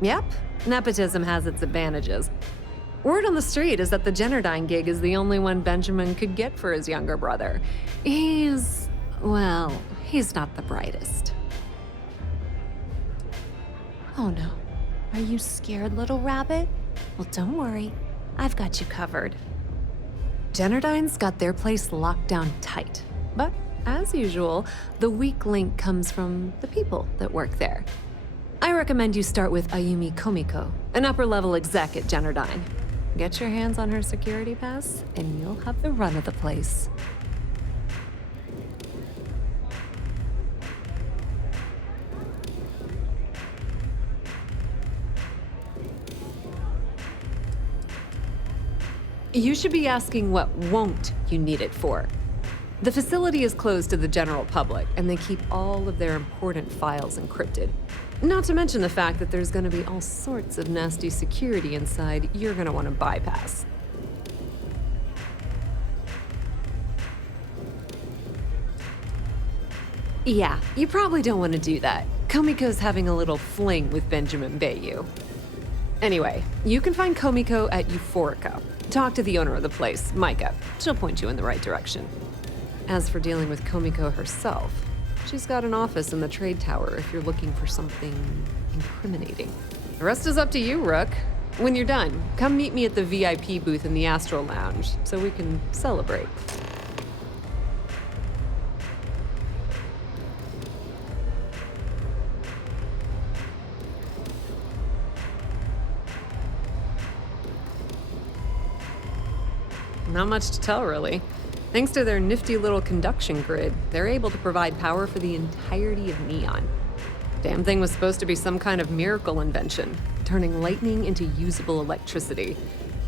Yep, nepotism has its advantages. Word on the street is that the Generdyne gig is the only one Benjamin could get for his younger brother. He's not the brightest. Oh no, are you scared, little rabbit? Well, don't worry, I've got you covered. Generdyne's got their place locked down tight, but as usual, the weak link comes from the people that work there. I recommend you start with Ayumi Komiko, an upper-level exec at Generdyne. Get your hands on her security pass, and you'll have the run of the place. You should be asking what won't you need it for. The facility is closed to the general public, and they keep all of their important files encrypted. Not to mention the fact that there's going to be all sorts of nasty security inside you're going to want to bypass. Yeah, you probably don't want to do that. Komiko's having a little fling with Benjamin Bayou. Anyway, you can find Komiko at Euphorica. Talk to the owner of the place, Micah. She'll point you in the right direction. As for dealing with Komiko herself, she's got an office in the trade tower if you're looking for something incriminating. The rest is up to you, Rook. When you're done, come meet me at the VIP booth in the Astro Lounge so we can celebrate. Not much to tell, really. Thanks to their nifty little conduction grid, they're able to provide power for the entirety of Neon. Damn thing was supposed to be some kind of miracle invention, turning lightning into usable electricity.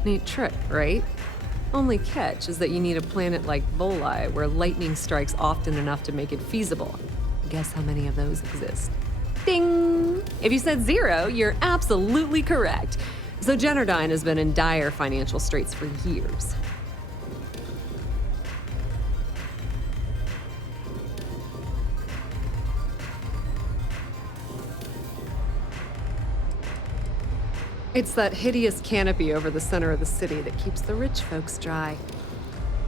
Neat trick, right? Only catch is that you need a planet like Voli, where lightning strikes often enough to make it feasible. Guess how many of those exist? Ding! If you said 0, you're absolutely correct. So Generdyne has been in dire financial straits for years. It's that hideous canopy over the center of the city that keeps the rich folks dry.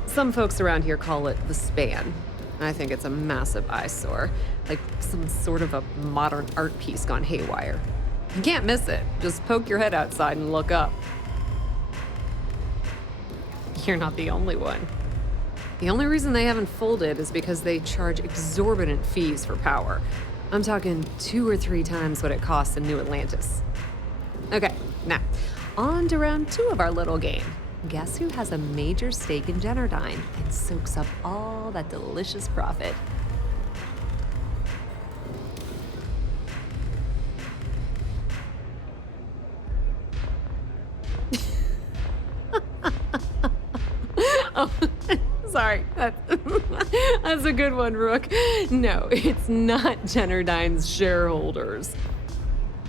Some folks around here call it the span. I think it's a massive eyesore, like some sort of a modern art piece gone haywire. You can't miss it. Just poke your head outside and look up. You're not the only one. The only reason they haven't folded is because they charge exorbitant fees for power. I'm talking 2 or 3 times what it costs in New Atlantis. Okay, now, on to round 2 of our little game. Guess who has a major stake in Generdyne and soaks up all that delicious profit? Oh, sorry. That's a good one, Rook. No, it's not Jennerdine's shareholders.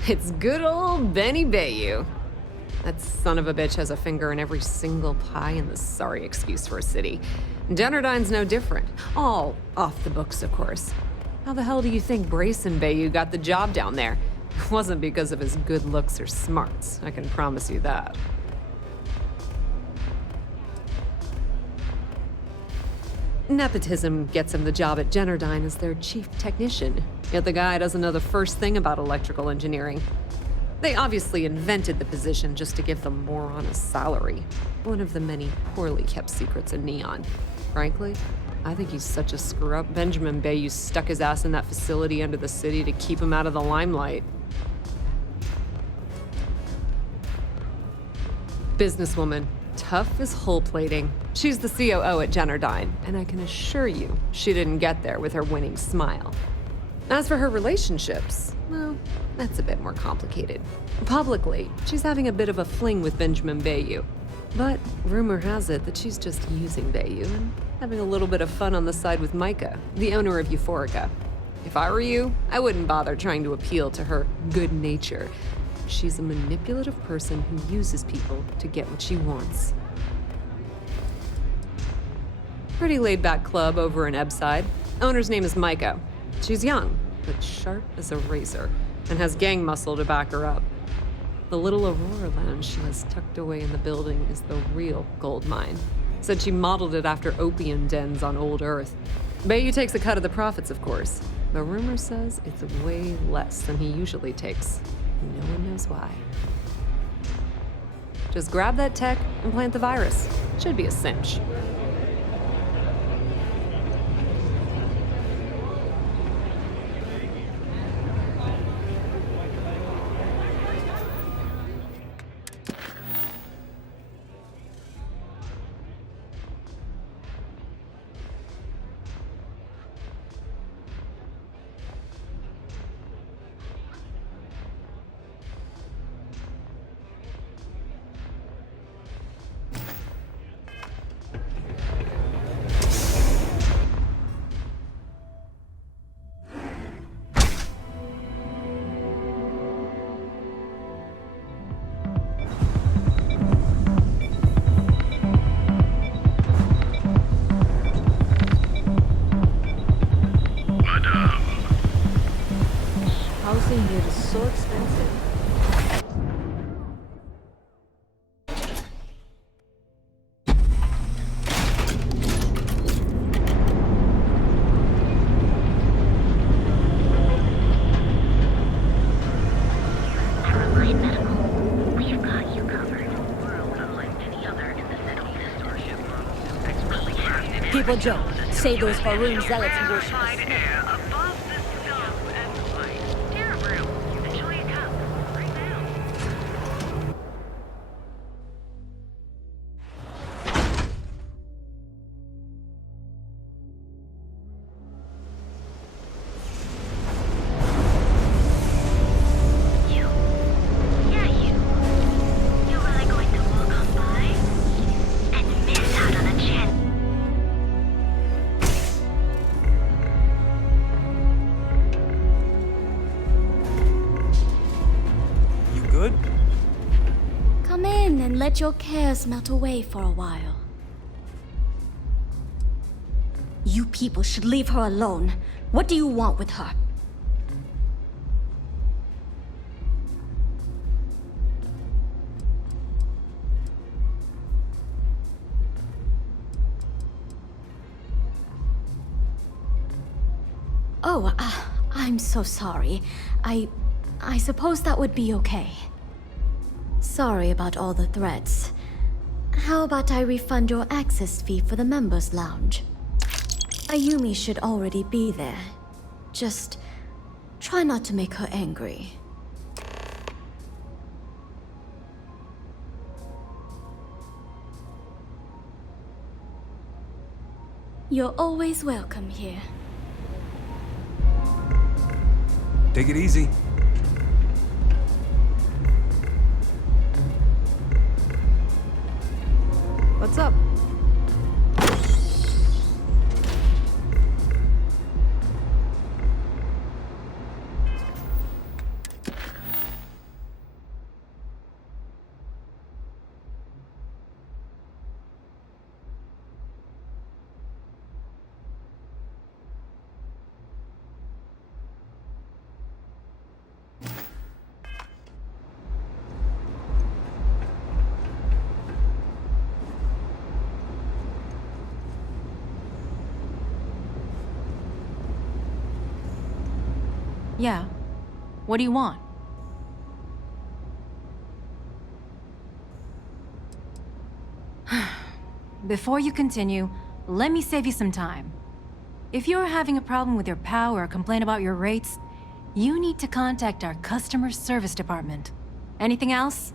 It's good old Benny Bayou. That son of a bitch has a finger in every single pie in the sorry excuse for a city. Jennerdine's no different. All off the books, of course. How the hell do you think Brayson Bayou got the job down there? It wasn't because of his good looks or smarts, I can promise you that. Nepotism gets him the job at Jennerdyne as their chief technician, yet the guy doesn't know the first thing about electrical engineering. They obviously invented the position just to give them more on a salary. One of the many poorly kept secrets in Neon. Frankly, I think he's such a screw-up. Benjamin Bayou stuck his ass in that facility under the city to keep him out of the limelight. Businesswoman, tough as hull plating. She's the COO at Jennerdyne, and I can assure you she didn't get there with her winning smile. As for her relationships, well, that's a bit more complicated. Publicly, she's having a bit of a fling with Benjamin Bayou. But rumor has it that she's just using Bayou and having a little bit of fun on the side with Micah, the owner of Euphorica. If I were you, I wouldn't bother trying to appeal to her good nature. She's a manipulative person who uses people to get what she wants. Pretty laid-back club over in Ebbside. Owner's name is Micah. She's young, but sharp as a razor, and has gang muscle to back her up. The little Aurora lounge she has tucked away in the building is the real gold mine. Said she modeled it after opium dens on old Earth. Bayou takes a cut of the profits, of course. The rumor says it's way less than he usually takes. No one knows why. Just grab that tech and plant the virus. Should be a cinch. Housing here is so expensive. People joke, say those Faroon zealots worship us. Come in and let your cares melt away for a while. You people should leave her alone. What do you want with her? Oh, I'm so sorry. I suppose that would be okay. Sorry about all the threats. How about I refund your access fee for the members' lounge? Ayumi should already be there. Just try not to make her angry. You're always welcome here. Take it easy. What's up? Yeah. What do you want? Before you continue, let me save you some time. If you're having a problem with your power or complain about your rates, you need to contact our customer service department. Anything else?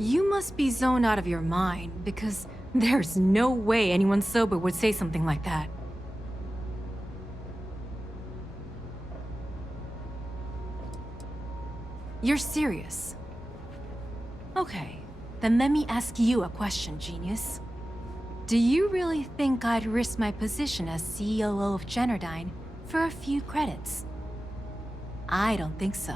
You must be zoned out of your mind, because there's no way anyone sober would say something like that. You're serious? Okay, then let me ask you a question, genius. Do you really think I'd risk my position as COO of Generdyne for a few credits? I don't think so.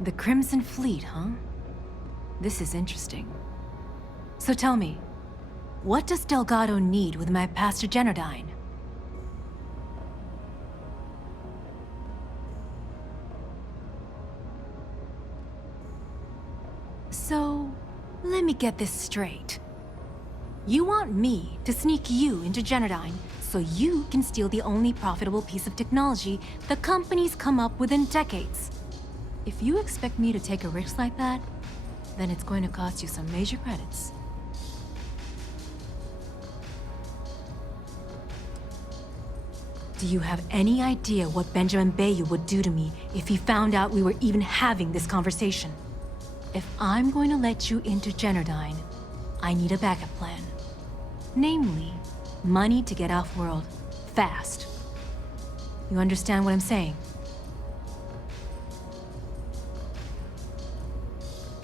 The Crimson Fleet, huh? This is interesting. So tell me, what does Delgado need with my pass to Generdyne? So, let me get this straight. You want me to sneak you into Generdyne so you can steal the only profitable piece of technology the company's come up with in decades. If you expect me to take a risk like that, then it's going to cost you some major credits. Do you have any idea what Benjamin Bayou would do to me if he found out we were even having this conversation? If I'm going to let you into Generdyne, I need a backup plan. Namely, money to get off-world, fast. You understand what I'm saying?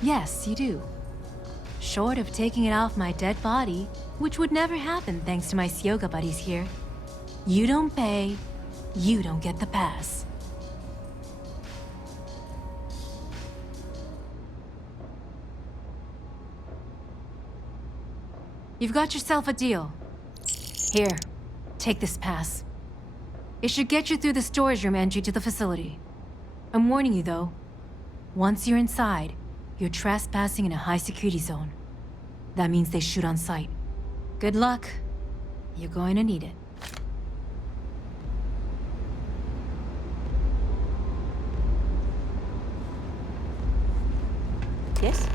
Yes, you do. Short of taking it off my dead body, which would never happen thanks to my Syoga buddies here. You don't pay, you don't get the pass. You've got yourself a deal. Here, take this pass. It should get you through the storage room entry to the facility. I'm warning you though, once you're inside, you're trespassing in a high-security zone. That means they shoot on sight. Good luck. You're going to need it. Yes?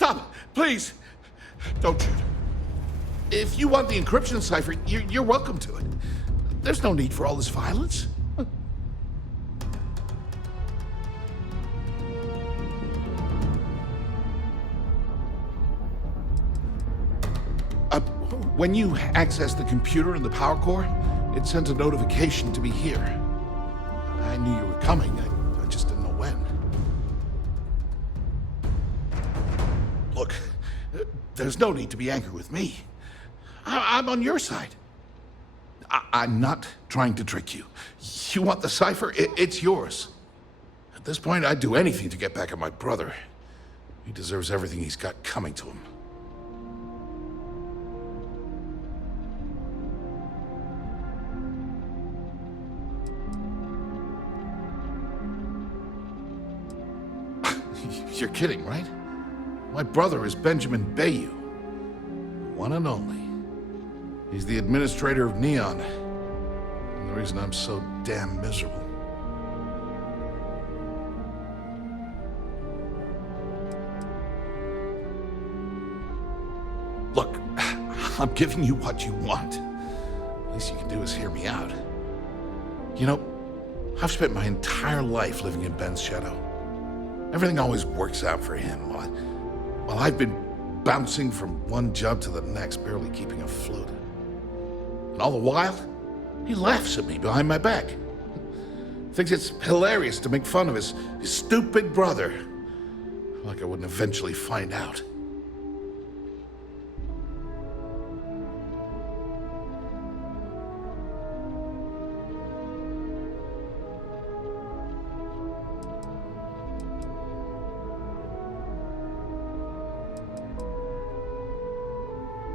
stop! Please! Don't shoot. If you want the encryption cipher, you're welcome to it. There's no need for all this violence. When you access the computer in the power core, it sends a notification to be here. I knew you were coming, I just didn't know when. Look, there's no need to be angry with me. I'm on your side. I'm not trying to trick you. You want the cipher? It's yours. At this point, I'd do anything to get back at my brother. He deserves everything he's got coming to him. You're kidding, right? My brother is Benjamin Bayou. One and only. He's the administrator of Neon. And the reason I'm so damn miserable. Look, I'm giving you what you want. The least you can do is hear me out. You know, I've spent my entire life living in Ben's shadow. Everything always works out for him, while I've been bouncing from one job to the next, barely keeping afloat. And all the while, he laughs at me behind my back. Thinks it's hilarious to make fun of his stupid brother. Like I wouldn't eventually find out.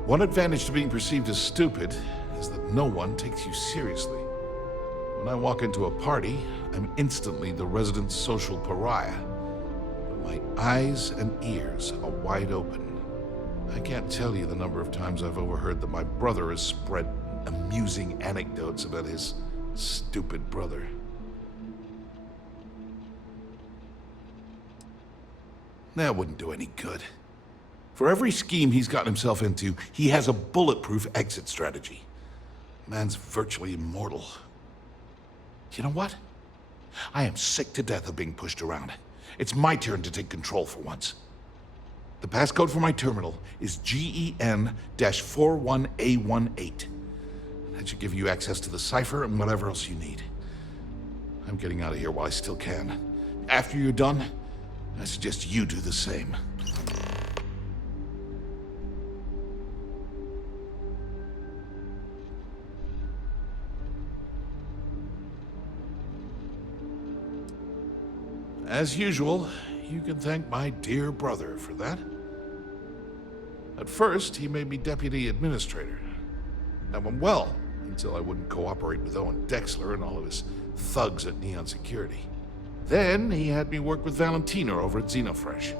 One advantage to being perceived as stupid is that no one takes you seriously. When I walk into a party, I'm instantly the resident social pariah. But my eyes and ears are wide open. I can't tell you the number of times I've overheard that my brother has spread amusing anecdotes about his stupid brother. That wouldn't do any good. For every scheme he's gotten himself into, he has a bulletproof exit strategy. Man's virtually immortal. You know what? I am sick to death of being pushed around. It's my turn to take control for once. The passcode for my terminal is GEN-41A18. That should give you access to the cipher and whatever else you need. I'm getting out of here while I still can. After you're done, I suggest you do the same. As usual, you can thank my dear brother for that. At first, he made me deputy administrator. That went well, until I wouldn't cooperate with Owen Dexler and all of his thugs at Neon Security. Then, he had me work with Valentina over at Xenofresh,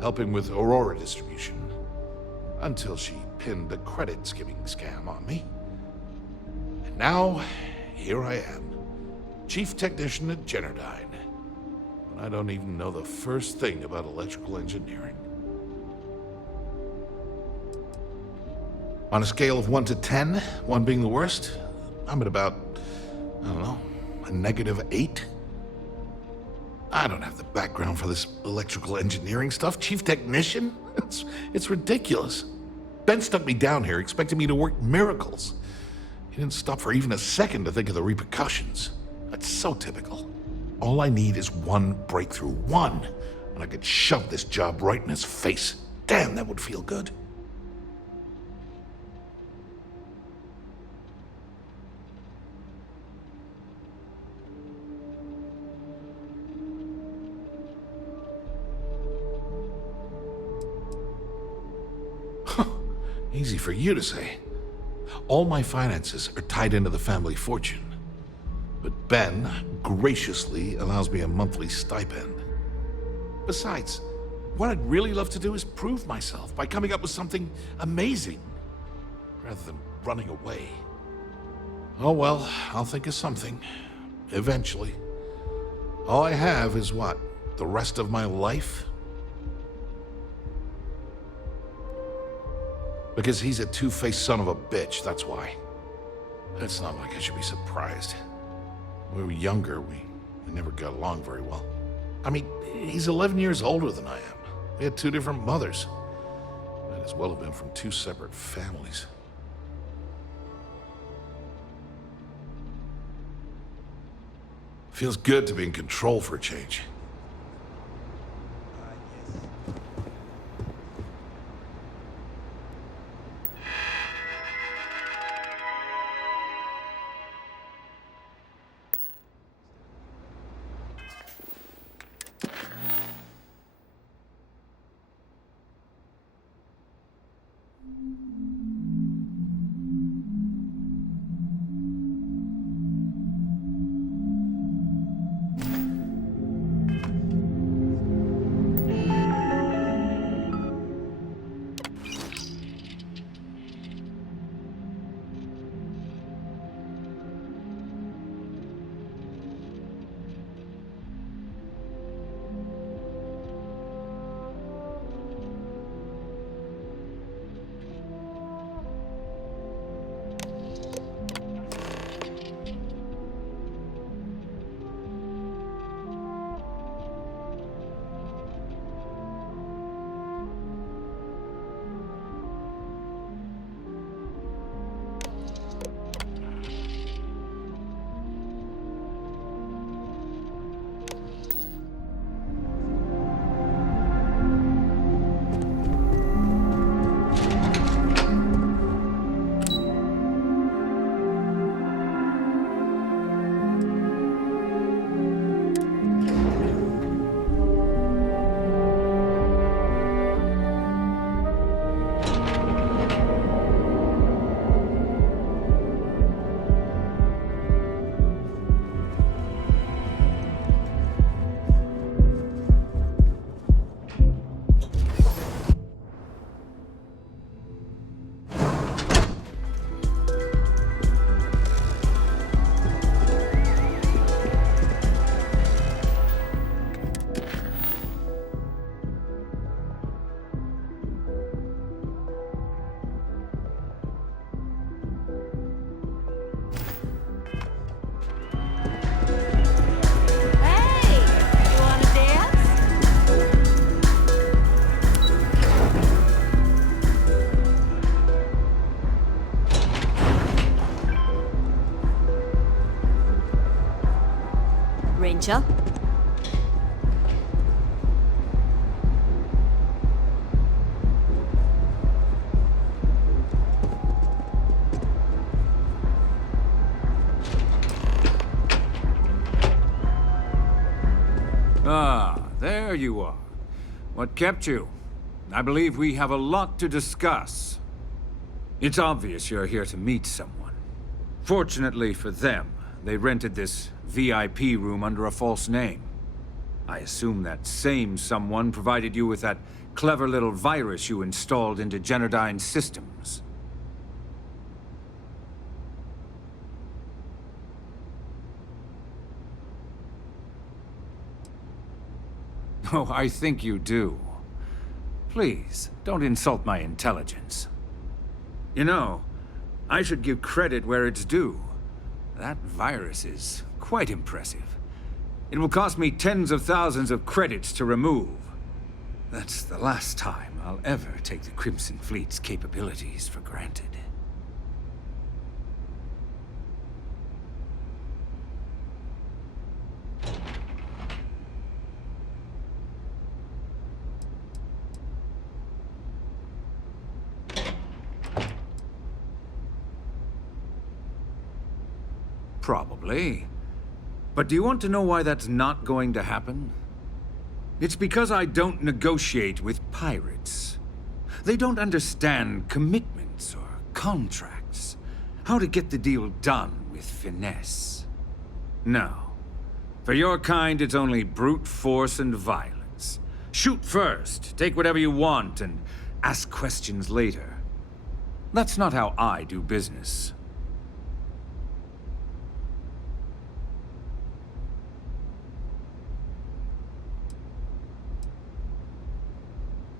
helping with Aurora distribution. Until she pinned a credit skimming scam on me. And now, here I am, chief technician at Generdyne. I don't even know the first thing about electrical engineering. On a scale of 1 to 10, 1 being the worst, I'm at about, I don't know, a -8. I don't have the background for this electrical engineering stuff. Chief technician? It's ridiculous. Ben stuck me down here expecting me to work miracles. He didn't stop for even a second to think of the repercussions. That's so typical. All I need is one breakthrough, one, and I could shove this job right in his face. Damn, that would feel good. Easy for you to say. All my finances are tied into the family fortune. But Ben graciously allows me a monthly stipend. Besides, what I'd really love to do is prove myself by coming up with something amazing, rather than running away. Oh well, I'll think of something, eventually. All I have is what, the rest of my life? Because he's a two-faced son of a bitch, that's why. It's not like I should be surprised. When we were younger, we never got along very well. I mean, he's 11 years older than I am. We had two different mothers. Might as well have been from two separate families. Feels good to be in control for a change. Ranger? Ah, there you are. What kept you? I believe we have a lot to discuss. It's obvious you're here to meet someone. Fortunately for them, they rented this VIP room under a false name. I assume that same someone provided you with that clever little virus you installed into Genodyne's systems. Oh, I think you do. Please, don't insult my intelligence. You know, I should give credit where it's due. That virus is quite impressive. It will cost me tens of thousands of credits to remove. That's the last time I'll ever take the Crimson Fleet's capabilities for granted. Probably. But do you want to know why that's not going to happen? It's because I don't negotiate with pirates. They don't understand commitments or contracts. How to get the deal done with finesse. No. For your kind, it's only brute force and violence. Shoot first, take whatever you want, and ask questions later. That's not how I do business.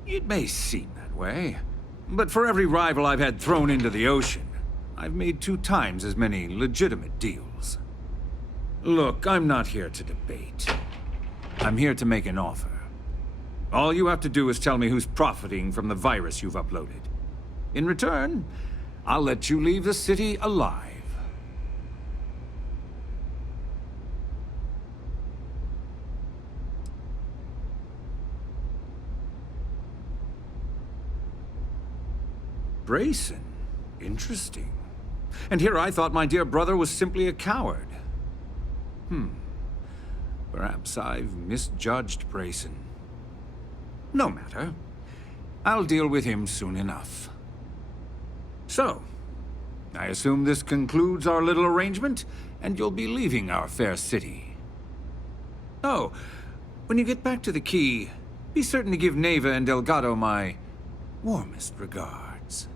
It may seem that way. But for every rival I've had thrown into the ocean, I've made 2 times as many legitimate deals. Look, I'm not here to debate. I'm here to make an offer. All you have to do is tell me who's profiting from the virus you've uploaded. In return, I'll let you leave the city alive. Brayson? Interesting. And here I thought my dear brother was simply a coward. Perhaps I've misjudged Brayson. No matter. I'll deal with him soon enough. So, I assume this concludes our little arrangement, and you'll be leaving our fair city. Oh, when you get back to the Key, be certain to give Neva and Delgado my warmest regards.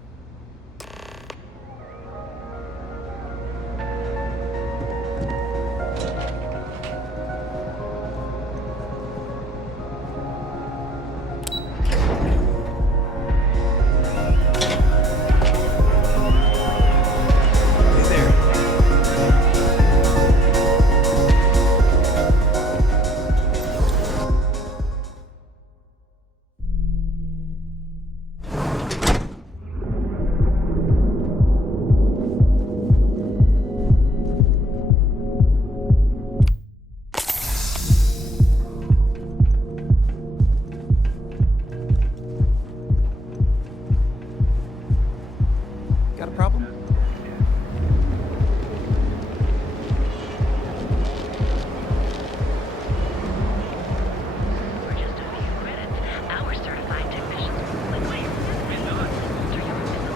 Got a problem? Our certified technicians will click away. Alter your physical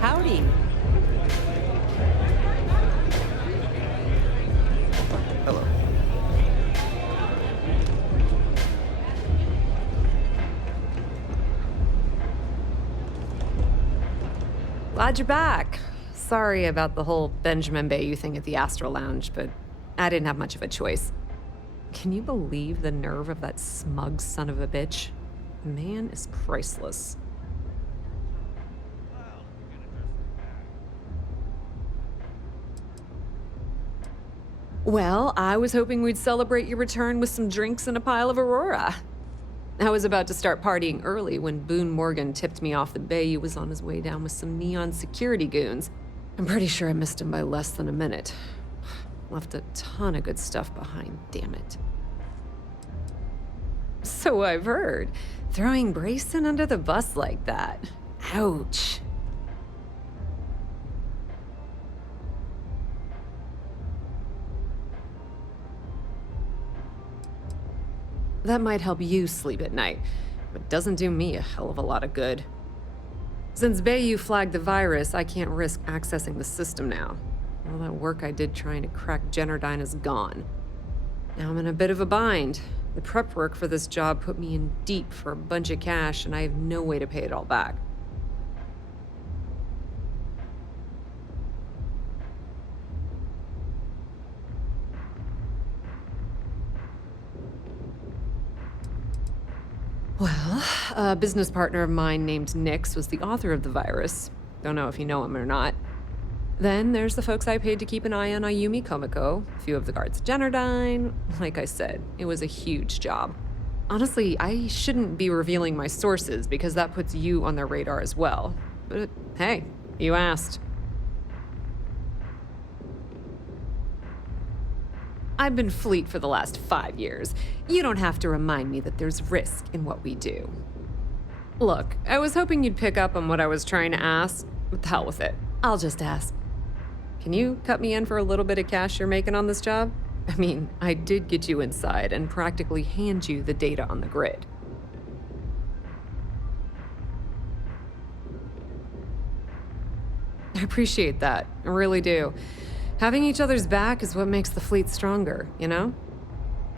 Howdy. Hello. Glad you're back. Sorry about the whole Benjamin Bayou thing at the Astral Lounge, but I didn't have much of a choice. Can you believe the nerve of that smug son of a bitch? The man is priceless. Well, I was hoping we'd celebrate your return with some drinks and a pile of Aurora. I was about to start partying early when Boone Morgan tipped me off that Bayou was on his way down with some neon security goons. I'm pretty sure I missed him by less than a minute. Left a ton of good stuff behind, damn it. So I've heard. Throwing Brayson under the bus like that. Ouch. That might help you sleep at night, but doesn't do me a hell of a lot of good. Since Bayou flagged the virus, I can't risk accessing the system now. All that work I did trying to crack Generdyne is gone. Now I'm in a bit of a bind. The prep work for this job put me in deep for a bunch of cash, and I have no way to pay it all back. Well, a business partner of mine named Nix was the author of the virus. Don't know if you know him or not. Then there's the folks I paid to keep an eye on Ayumi Komiko, a few of the guards at Generdyne. Like I said, it was a huge job. Honestly, I shouldn't be revealing my sources because that puts you on their radar as well. But hey, you asked. I've been fleet for the last 5 years. You don't have to remind me that there's risk in what we do. Look, I was hoping you'd pick up on what I was trying to ask, but the hell with it. I'll just ask. Can you cut me in for a little bit of cash you're making on this job? I mean, I did get you inside and practically hand you the data on the grid. I appreciate that. I really do. Having each other's back is what makes the fleet stronger, you know?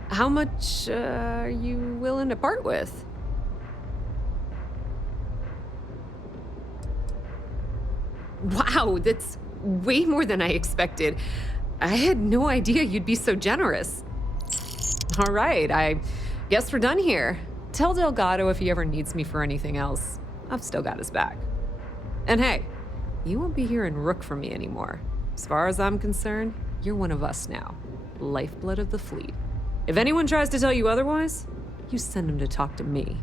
How much are you willing to part with? Wow, that's way more than I expected. I had no idea you'd be so generous. All right, I guess we're done here. Tell Delgado if he ever needs me for anything else. I've still got his back. And hey, you won't be hearing Rook from me anymore. As far as I'm concerned, you're one of us now. Lifeblood of the fleet. If anyone tries to tell you otherwise, you send them to talk to me.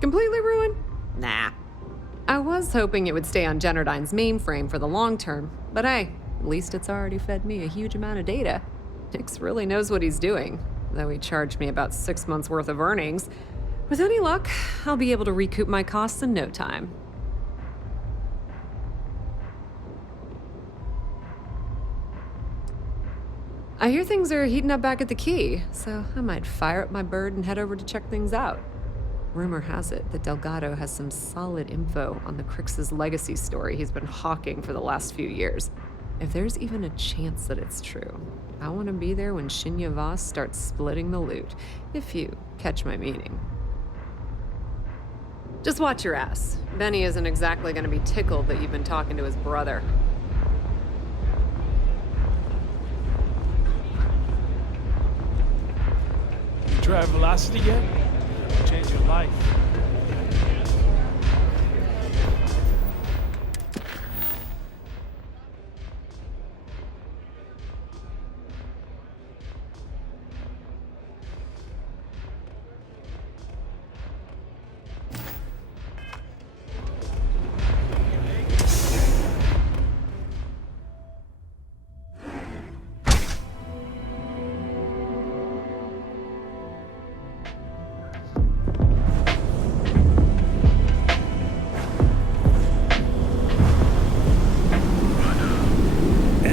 Completely ruined? Nah. I was hoping it would stay on Generdyne's mainframe for the long term, but hey, at least it's already fed me a huge amount of data. Nix really knows what he's doing, though he charged me about 6 months' worth of earnings. With any luck, I'll be able to recoup my costs in no time. I hear things are heating up back at the Key, so I might fire up my bird and head over to check things out. Rumor has it that Delgado has some solid info on the Crix's legacy story he's been hawking for the last few years. If there's even a chance that it's true, I want to be there when Shinya Voss starts splitting the loot, if you catch my meaning. Just watch your ass. Benny isn't exactly going to be tickled that you've been talking to his brother. You try Velocity yet? Change your life.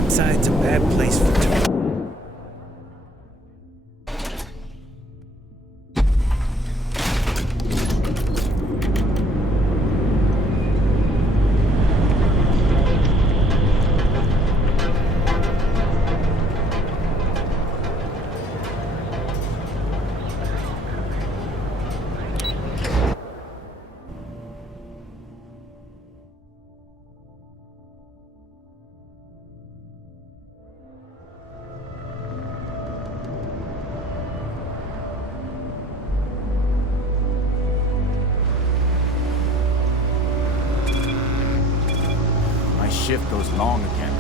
Side's a bad place for tourists. Shift goes long again.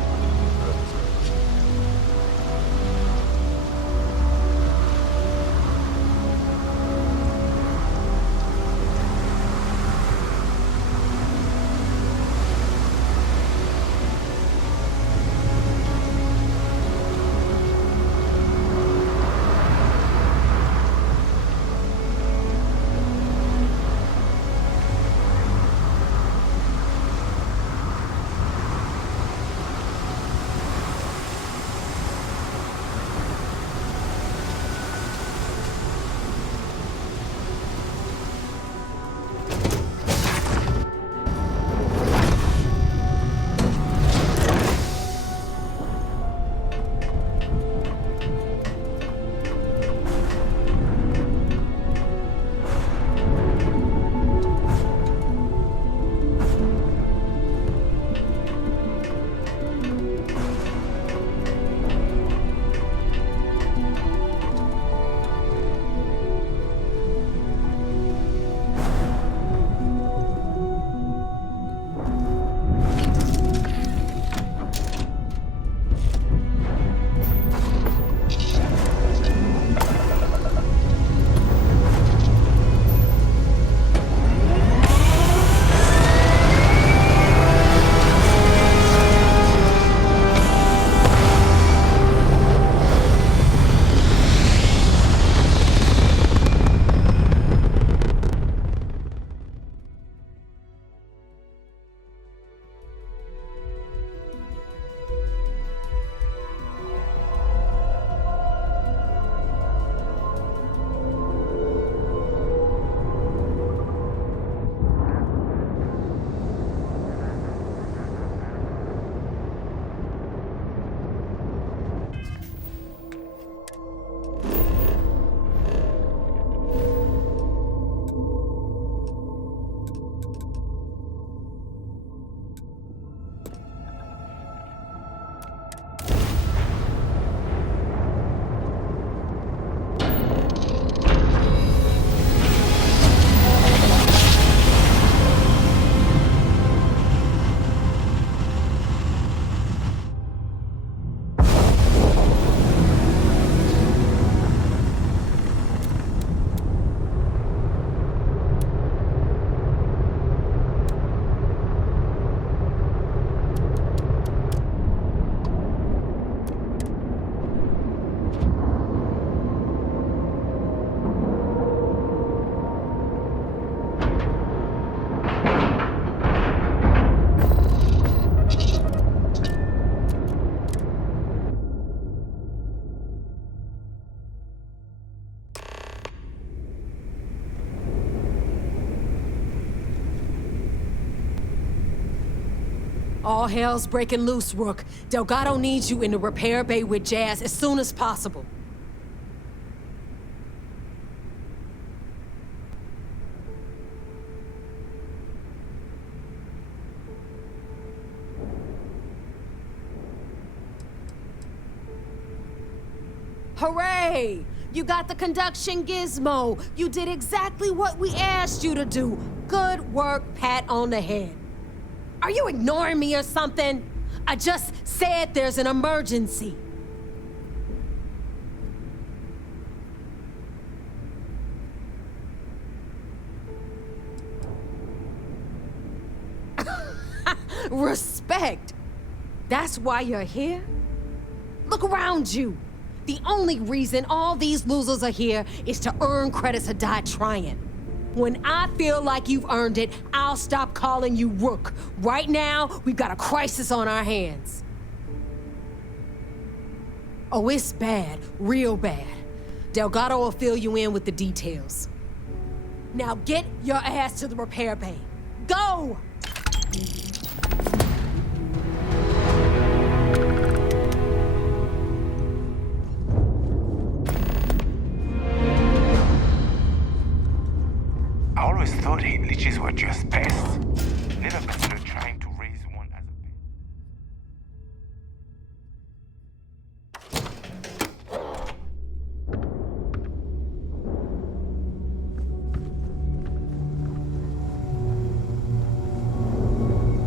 All hell's breaking loose, Rook. Delgado needs you in the repair bay with Jazz as soon as possible. Hooray! You got the conduction gizmo. You did exactly what we asked you to do. Good work, pat on the head. Are you ignoring me or something? I just said there's an emergency. Respect. That's why you're here? Look around you. The only reason all these losers are here is to earn credits to die trying. When I feel like you've earned it, I'll stop calling you Rook. Right now, we've got a crisis on our hands. Oh, it's bad, real bad. Delgado will fill you in with the details. Now get your ass to the repair bay. Go! I always thought hate leeches were just pests. Never considered trying to raise one as a pet.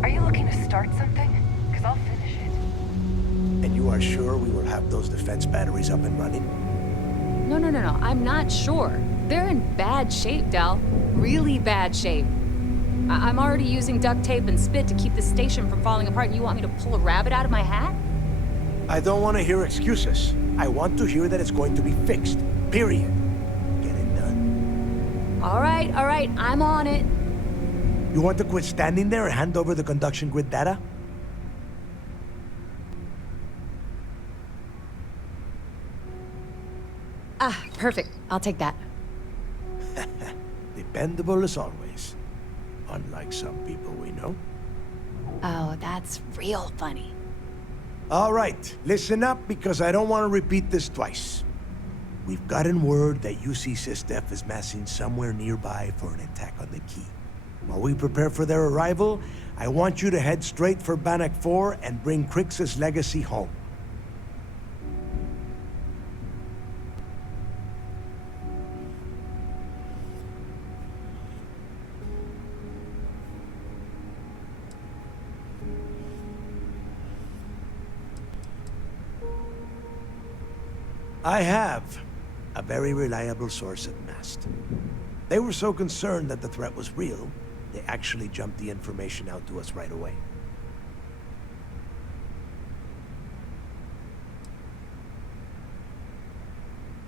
Are you looking to start something? Because I'll finish it. And you are sure we will have those defense batteries up and running? No. I'm not sure. They're in bad shape, Del. Really bad shape. I'm already using duct tape and spit to keep the station from falling apart, and you want me to pull a rabbit out of my hat? I don't want to hear excuses. I want to hear that it's going to be fixed. Period. Get it done. All right. I'm on it. You want to quit standing there and hand over the conduction grid data? Ah, perfect. I'll take that. Dependable as always. Unlike some people we know. Oh, that's real funny. All right, listen up because I don't want to repeat this twice. We've gotten word that UC SysDef is massing somewhere nearby for an attack on the key. While we prepare for their arrival, I want you to head straight for Bannock 4 and bring Crix's legacy home. I have a very reliable source at Mast. They were so concerned that the threat was real, they actually jumped the information out to us right away.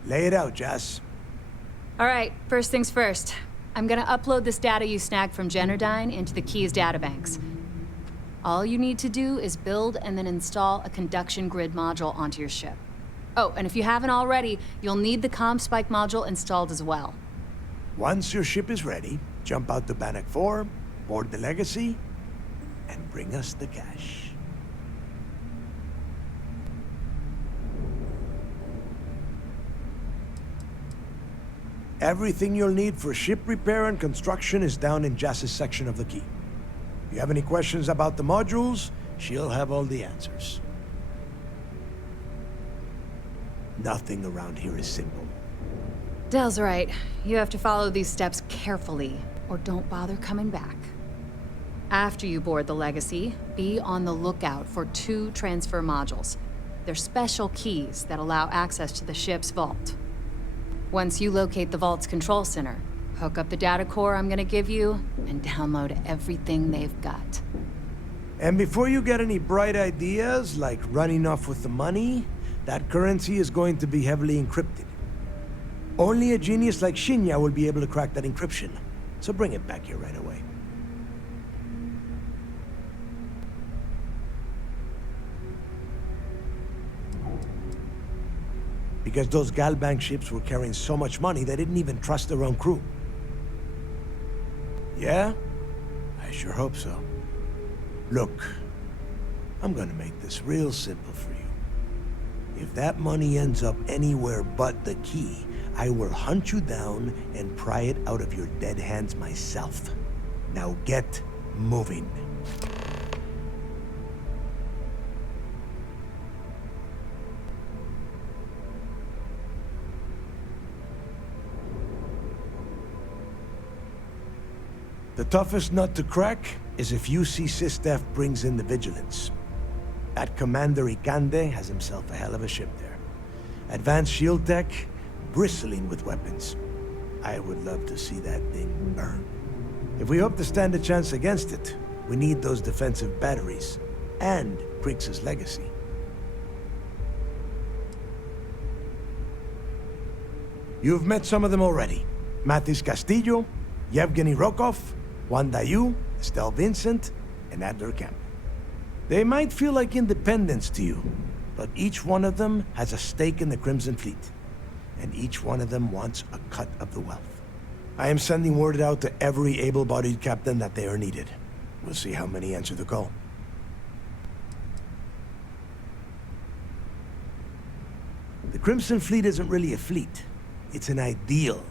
Lay it out, Jess. All right, first things first. I'm gonna upload this data you snagged from Generdyne into the Keys databanks. All you need to do is build and then install a conduction grid module onto your ship. Oh, and if you haven't already, you'll need the CommSpike module installed as well. Once your ship is ready, jump out to Bannock 4, board the Legacy, and bring us the cash. Everything you'll need for ship repair and construction is down in Jass's section of the key. If you have any questions about the modules, she'll have all the answers. Nothing around here is simple. Del's right. You have to follow these steps carefully, or don't bother coming back. After you board the Legacy, be on the lookout for 2 transfer modules. They're special keys that allow access to the ship's vault. Once you locate the vault's control center, hook up the data core I'm gonna give you, and download everything they've got. And before you get any bright ideas, like running off with the money, that currency is going to be heavily encrypted. Only a genius like Shinya will be able to crack that encryption, so bring it back here right away. Because those Galbank ships were carrying so much money, they didn't even trust their own crew. Yeah? I sure hope so. Look, I'm gonna make this real simple for you. If that money ends up anywhere but the key, I will hunt you down and pry it out of your dead hands myself. Now get moving. The toughest nut to crack is if UC SysDef brings in the Vigilance. That Commander Ikande has himself a hell of a ship there. Advanced shield tech, bristling with weapons. I would love to see that thing burn. If we hope to stand a chance against it, we need those defensive batteries, and Kriegs' legacy. You've met some of them already. Mathis Castillo, Yevgeny Rokov, Juan Dayu, Estelle Vincent, and Adler Kemp. They might feel like independents to you, but each one of them has a stake in the Crimson Fleet, and each one of them wants a cut of the wealth. I am sending word out to every able-bodied captain that they are needed. We'll see how many answer the call. The Crimson Fleet isn't really a fleet. It's an ideal,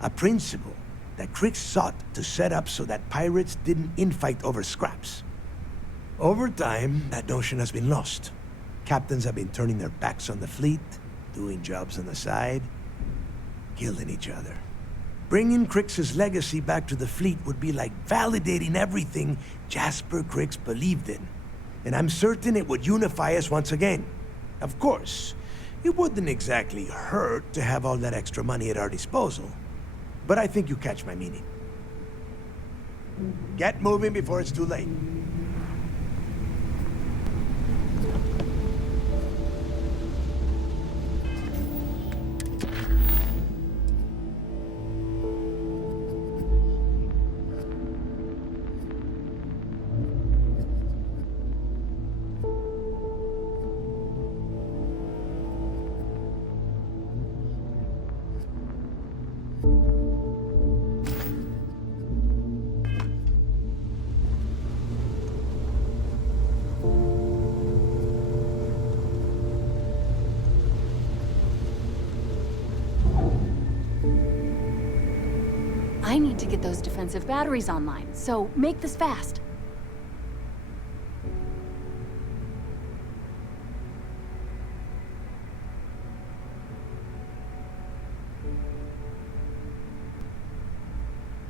a principle that Kriegs sought to set up so that pirates didn't infight over scraps. Over time, that notion has been lost. Captains have been turning their backs on the fleet, doing jobs on the side, killing each other. Bringing Kriegs' legacy back to the fleet would be like validating everything Jasper Kriegs believed in. And I'm certain it would unify us once again. Of course, it wouldn't exactly hurt to have all that extra money at our disposal. But I think you catch my meaning. Get moving before it's too late. I need to get those defensive batteries online, so make this fast.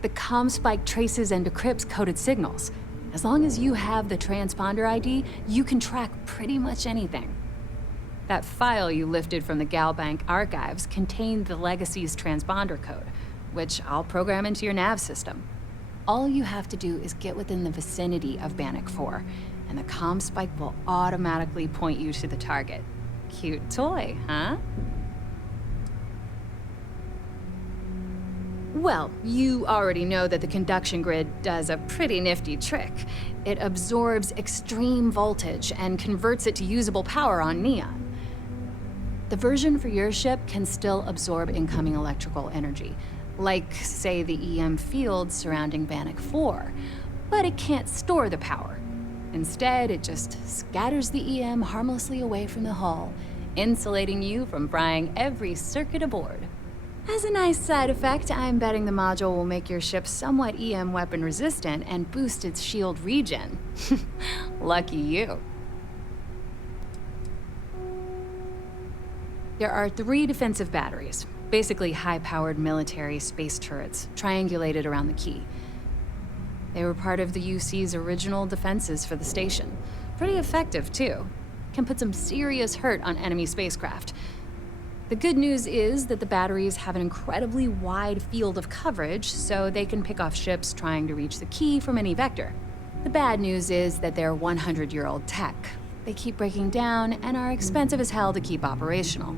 The comm spike traces and decrypts coded signals. As long as you have the transponder ID, you can track pretty much anything. That file you lifted from the Galbank archives contained the Legacy's transponder code, which I'll program into your nav system. All you have to do is get within the vicinity of Bannock 4, and the comm spike will automatically point you to the target. Cute toy, huh? Well, you already know that the conduction grid does a pretty nifty trick. It absorbs extreme voltage and converts it to usable power on Neon. The version for your ship can still absorb incoming electrical energy, like, say, the EM field surrounding Bannock 4, but it can't store the power. Instead, it just scatters the EM harmlessly away from the hull, insulating you from frying every circuit aboard. As a nice side effect, I'm betting the module will make your ship somewhat EM weapon resistant and boost its shield regen. Lucky you. There are 3 defensive batteries, basically high-powered military space turrets, triangulated around the key. They were part of the UC's original defenses for the station. Pretty effective, too. Can put some serious hurt on enemy spacecraft. The good news is that the batteries have an incredibly wide field of coverage, so they can pick off ships trying to reach the key from any vector. The bad news is that they're 100-year-old tech. They keep breaking down and are expensive as hell to keep operational.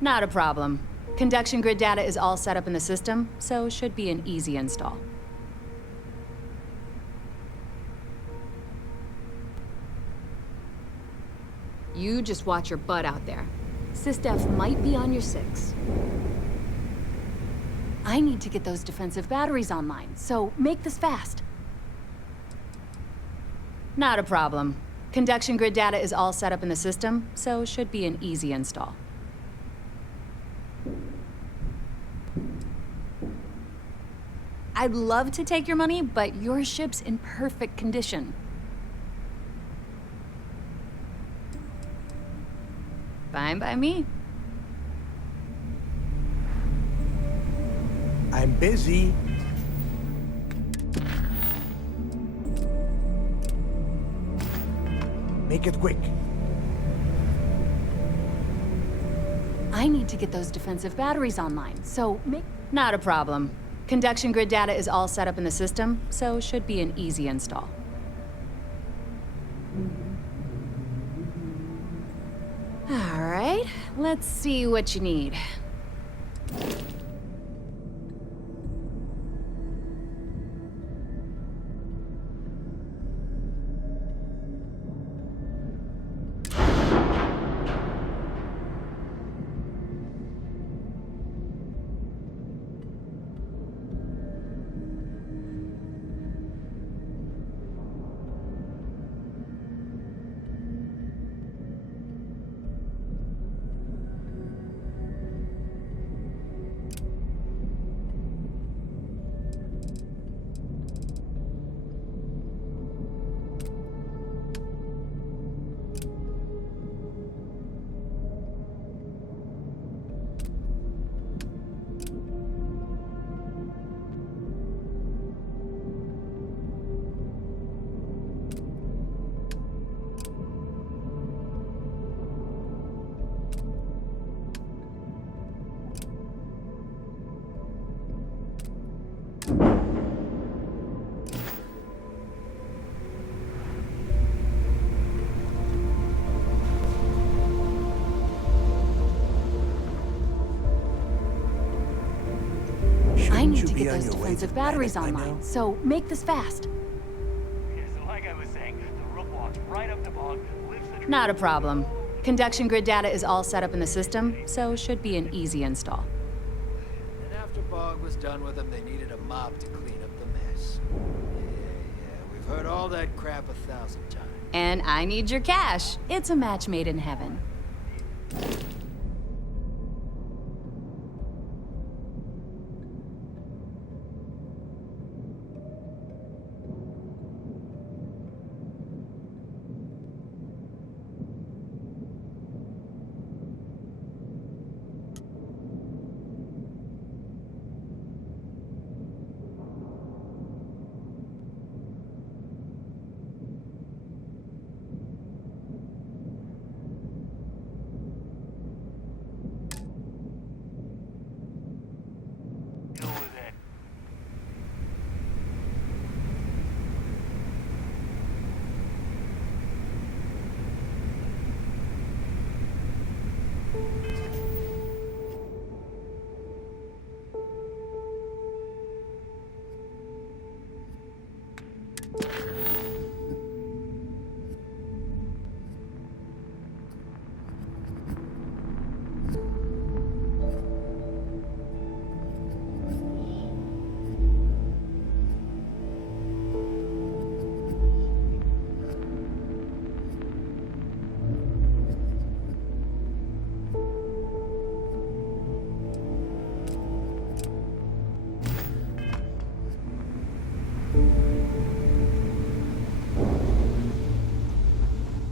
Not a problem. Conduction grid data is all set up in the system, so it should be an easy install. You just watch your butt out there. SysDef might be on your 6. I need to get those defensive batteries online, so make this fast. Not a problem. Conduction grid data is all set up in the system, so should be an easy install. I'd love to take your money, but your ship's in perfect condition. Fine by me. I'm busy. Make it quick. I need to get those defensive batteries online, so make... Not a problem. Conduction grid data is all set up in the system, so should be an easy install. All right, let's see what you need. I need to get those defensive batteries online, so make this fast. Like I was saying, the Rook walks right up the bog, lifts the... Not a problem. Conduction grid data is all set up in the system, so should be an easy install. And after Bog was done with them, they needed a mop to clean up the mess. Yeah, we've heard all that crap 1,000 times. And I need your cash. It's a match made in heaven.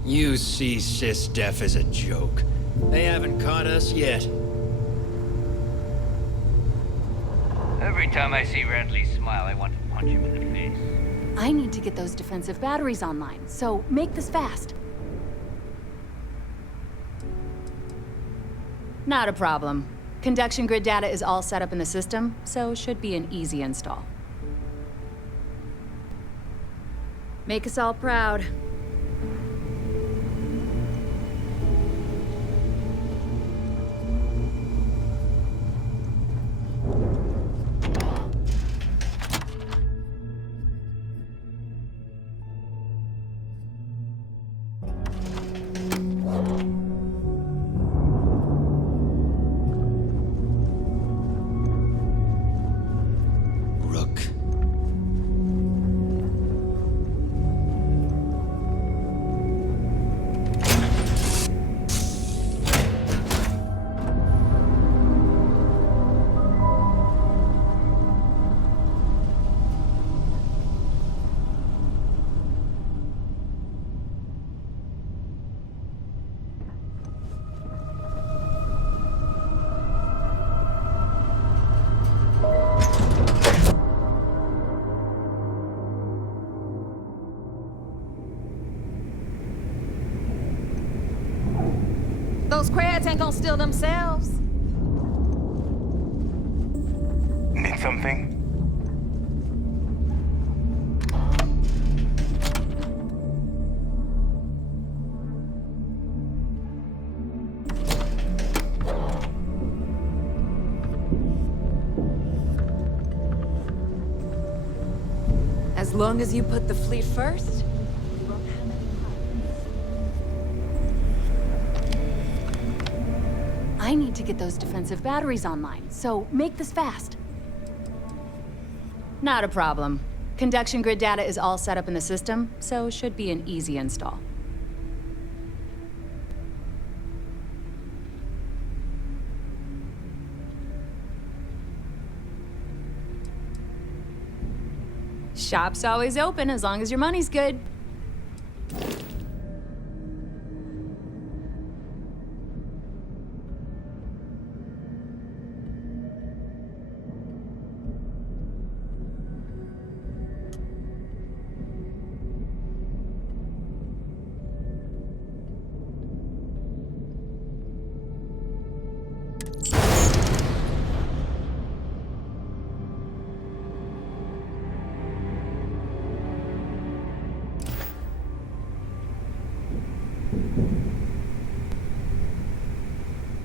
You see SysDef as a joke. They haven't caught us yet. Every time I see Radley smile, I want to punch him in the face. I need to get those defensive batteries online, so make this fast. Not a problem. Conduction grid data is all set up in the system, so should be an easy install. Make us all proud. Those crabs ain't gonna steal themselves. Need something? As long as you put the fleet first, I need to get those defensive batteries online, so make this fast. Not a problem. Conduction grid data is all set up in the system, so should be an easy install. Shop's always open as long as your money's good.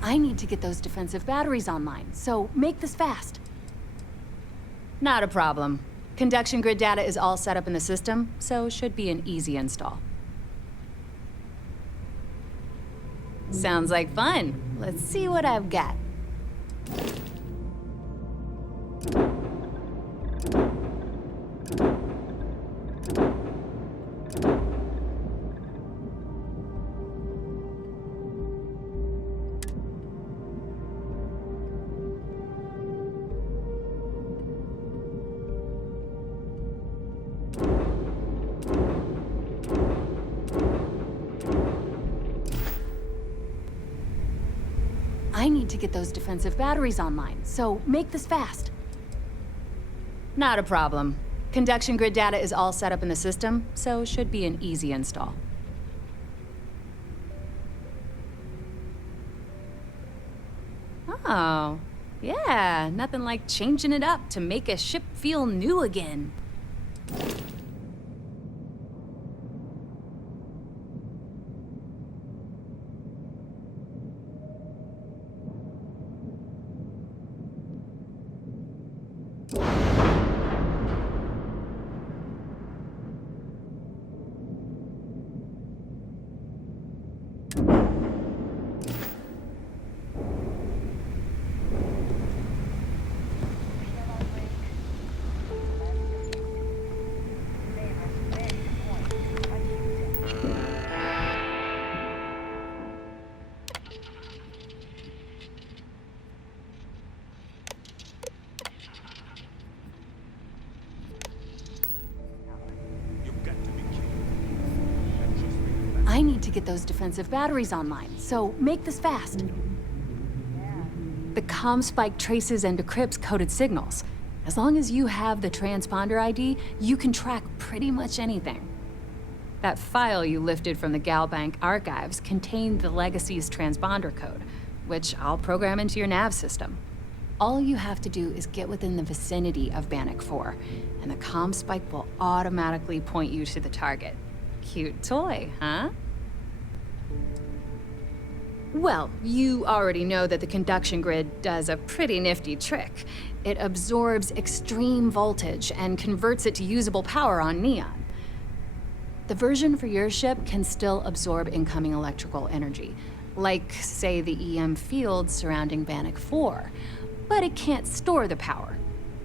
I need to get those defensive batteries online, so make this fast. Not a problem. Conduction grid data is all set up in the system, so should be an easy install. Sounds like fun. Let's see what I've got. I need to get those defensive batteries online, so make this fast. Not a problem. Conduction grid data is all set up in the system, so should be an easy install. Oh, yeah, nothing like changing it up to make a ship feel new again. I need to get those defensive batteries online, so make this fast. The comm spike traces and decrypts coded signals. As long as you have the transponder ID, you can track pretty much anything. That file you lifted from the Galbank archives contained the Legacy's transponder code, which I'll program into your nav system. All you have to do is get within the vicinity of Bannock 4, and the comm spike will automatically point you to the target. Cute toy, huh? Well, you already know that the conduction grid does a pretty nifty trick. It absorbs extreme voltage and converts it to usable power on Neon. The version for your ship can still absorb incoming electrical energy, like, say, the EM field surrounding Bannock 4, but it can't store the power.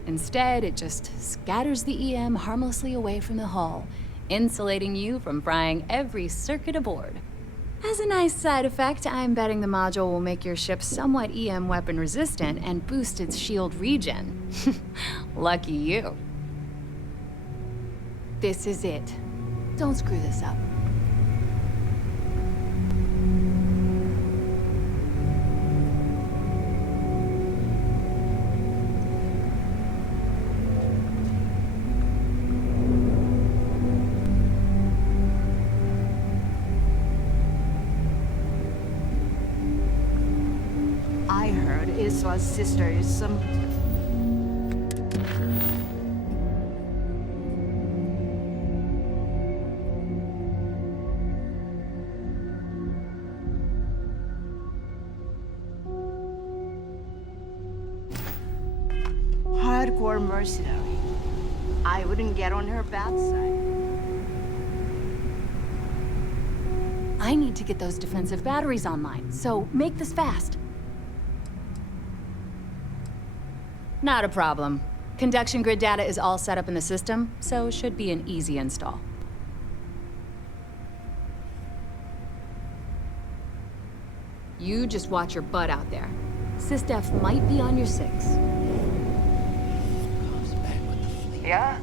Instead, it just scatters the EM harmlessly away from the hull, insulating you from frying every circuit aboard. As a nice side effect, I'm betting the module will make your ship somewhat EM weapon resistant and boost its shield regen. Lucky you. This is it. Don't screw this up. Isla's sister is some... hardcore mercenary. I wouldn't get on her bad side. I need to get those defensive batteries online, so make this fast. Not a problem. Conduction grid data is all set up in the system, so should be an easy install. You just watch your butt out there. SysDef might be on your 6. Yeah?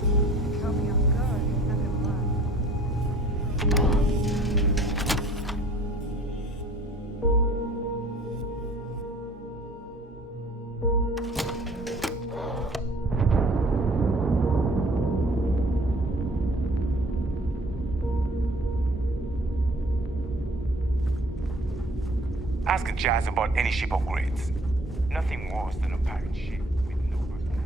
Ask Jazz about any ship upgrades. Nothing worse than a pirate ship with no personality.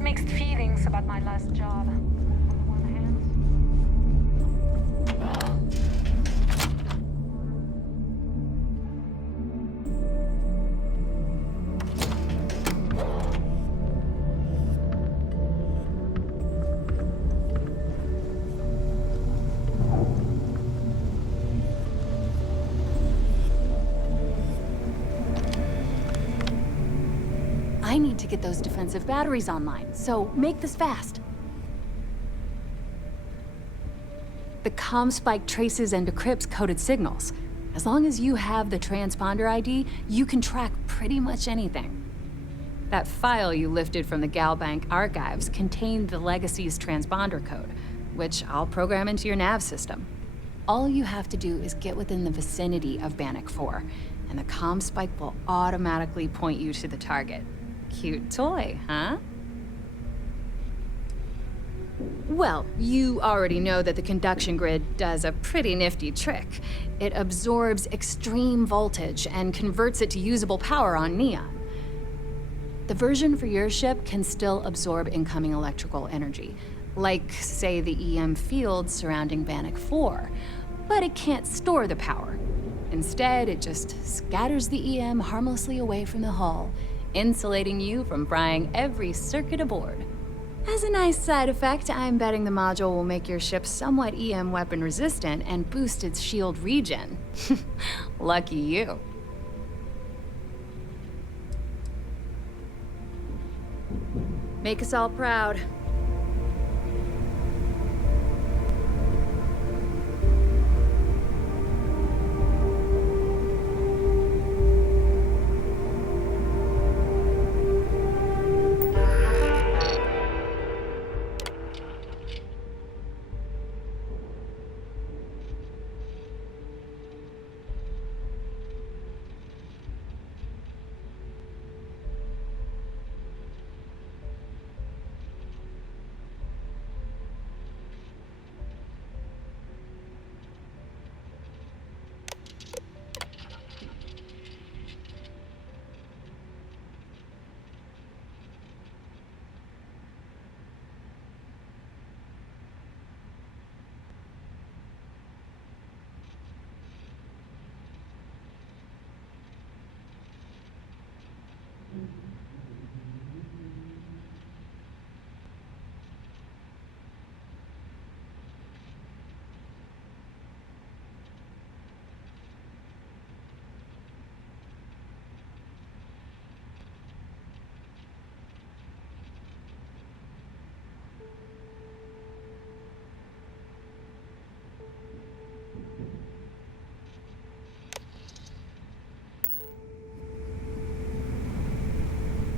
Mixed feelings about my last job. On the one hand, I need to get those defensive batteries online, so make this fast. The comm spike traces and decrypts coded signals. As long as you have the transponder ID, you can track pretty much anything. That file you lifted from the Galbank archives contained the Legacy's transponder code, which I'll program into your nav system. All you have to do is get within the vicinity of Bannock 4, and the comm spike will automatically point you to the target. Cute toy, huh? Well, you already know that the conduction grid does a pretty nifty trick. It absorbs extreme voltage and converts it to usable power on Neon. The version for your ship can still absorb incoming electrical energy, like, say, the EM field surrounding Bannock 4, but it can't store the power. Instead, it just scatters the EM harmlessly away from the hull, insulating you from frying every circuit aboard. As a nice side effect, I'm betting the module will make your ship somewhat EM weapon resistant and boost its shield regen. Lucky you. Make us all proud.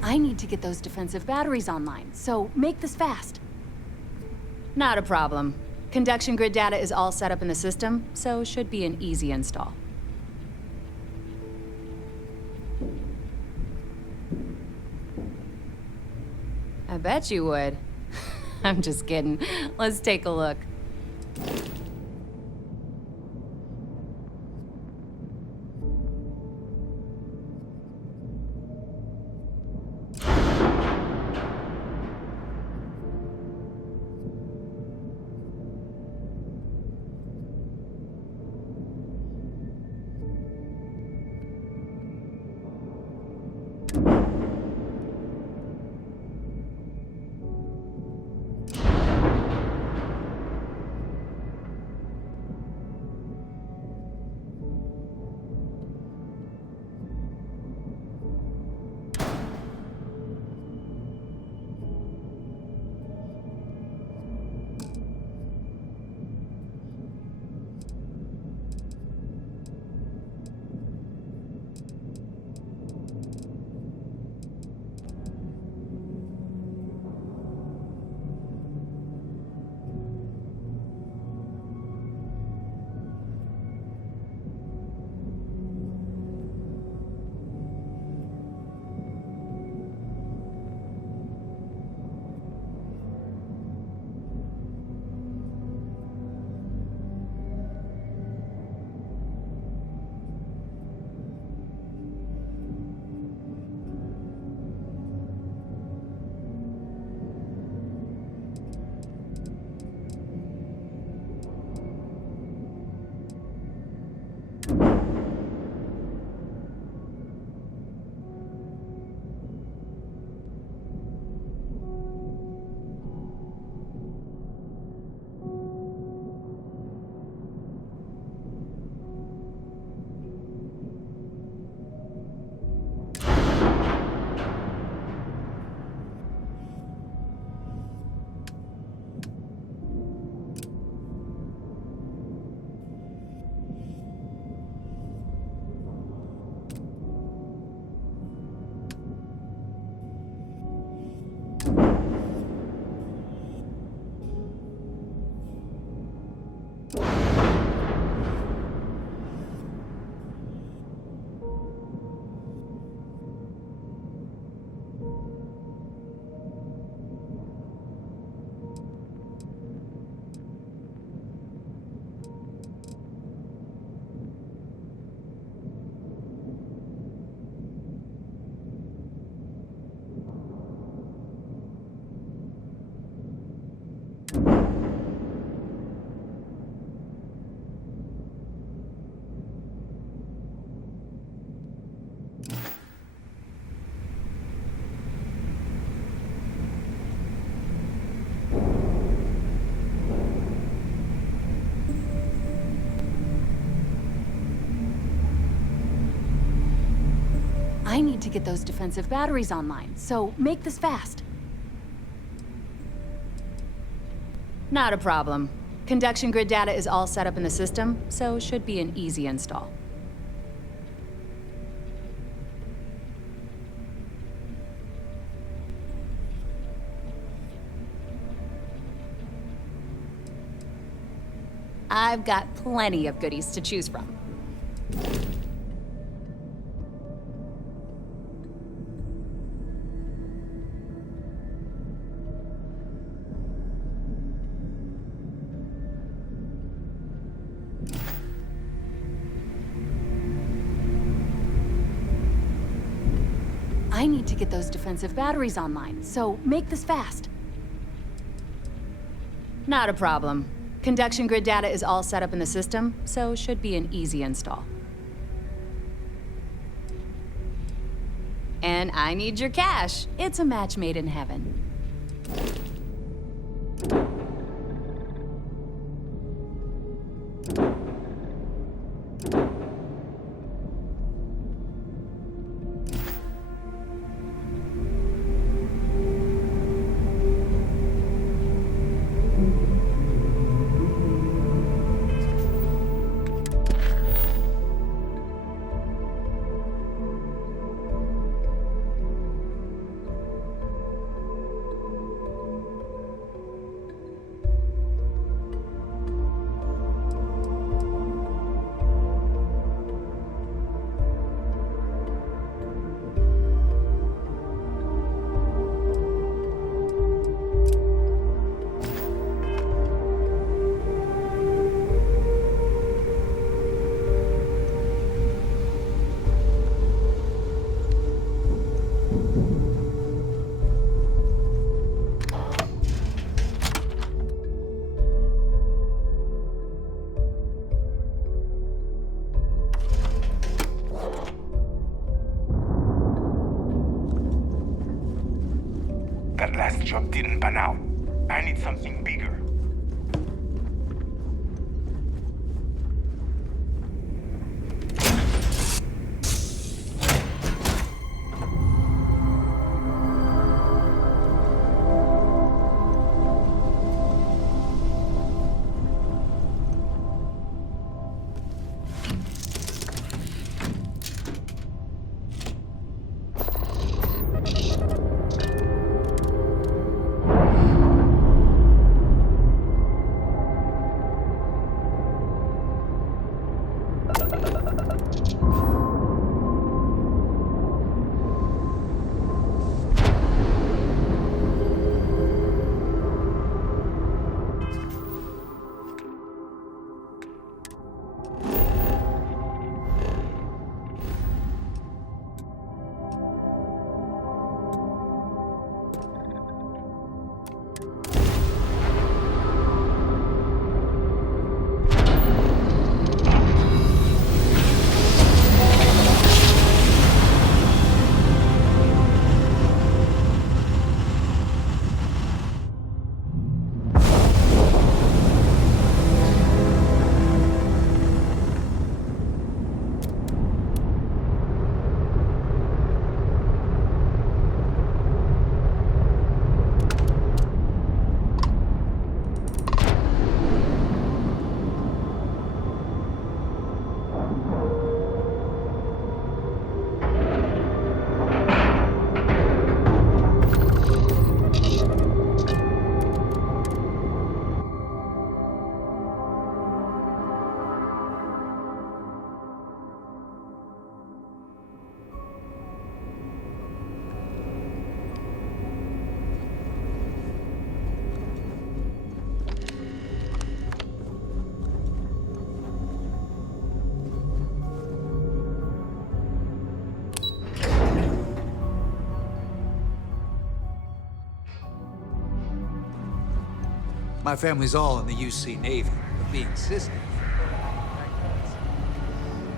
I need to get those defensive batteries online, so make this fast. Not a problem. Conduction grid data is all set up in the system, so it should be an easy install. I bet you would. I'm just kidding. Let's take a look. to get those defensive batteries online, so make this fast. Not a problem. Conduction grid data is all set up in the system, so should be an easy install. I've got plenty of goodies to choose from. I need to get those defensive batteries online, so make this fast. Not a problem. Conduction grid data is all set up in the system, so should be an easy install. And I need your cash. It's a match made in heaven. That last job didn't pan out. I need something bigger. My family's all in the UC Navy, but being cystic.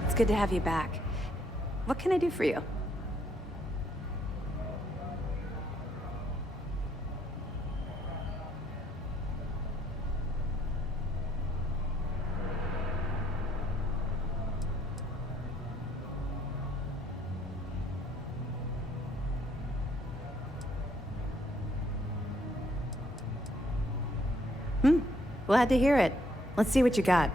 It's good to have you back. What can I do for you? Glad to hear it. Let's see what you got.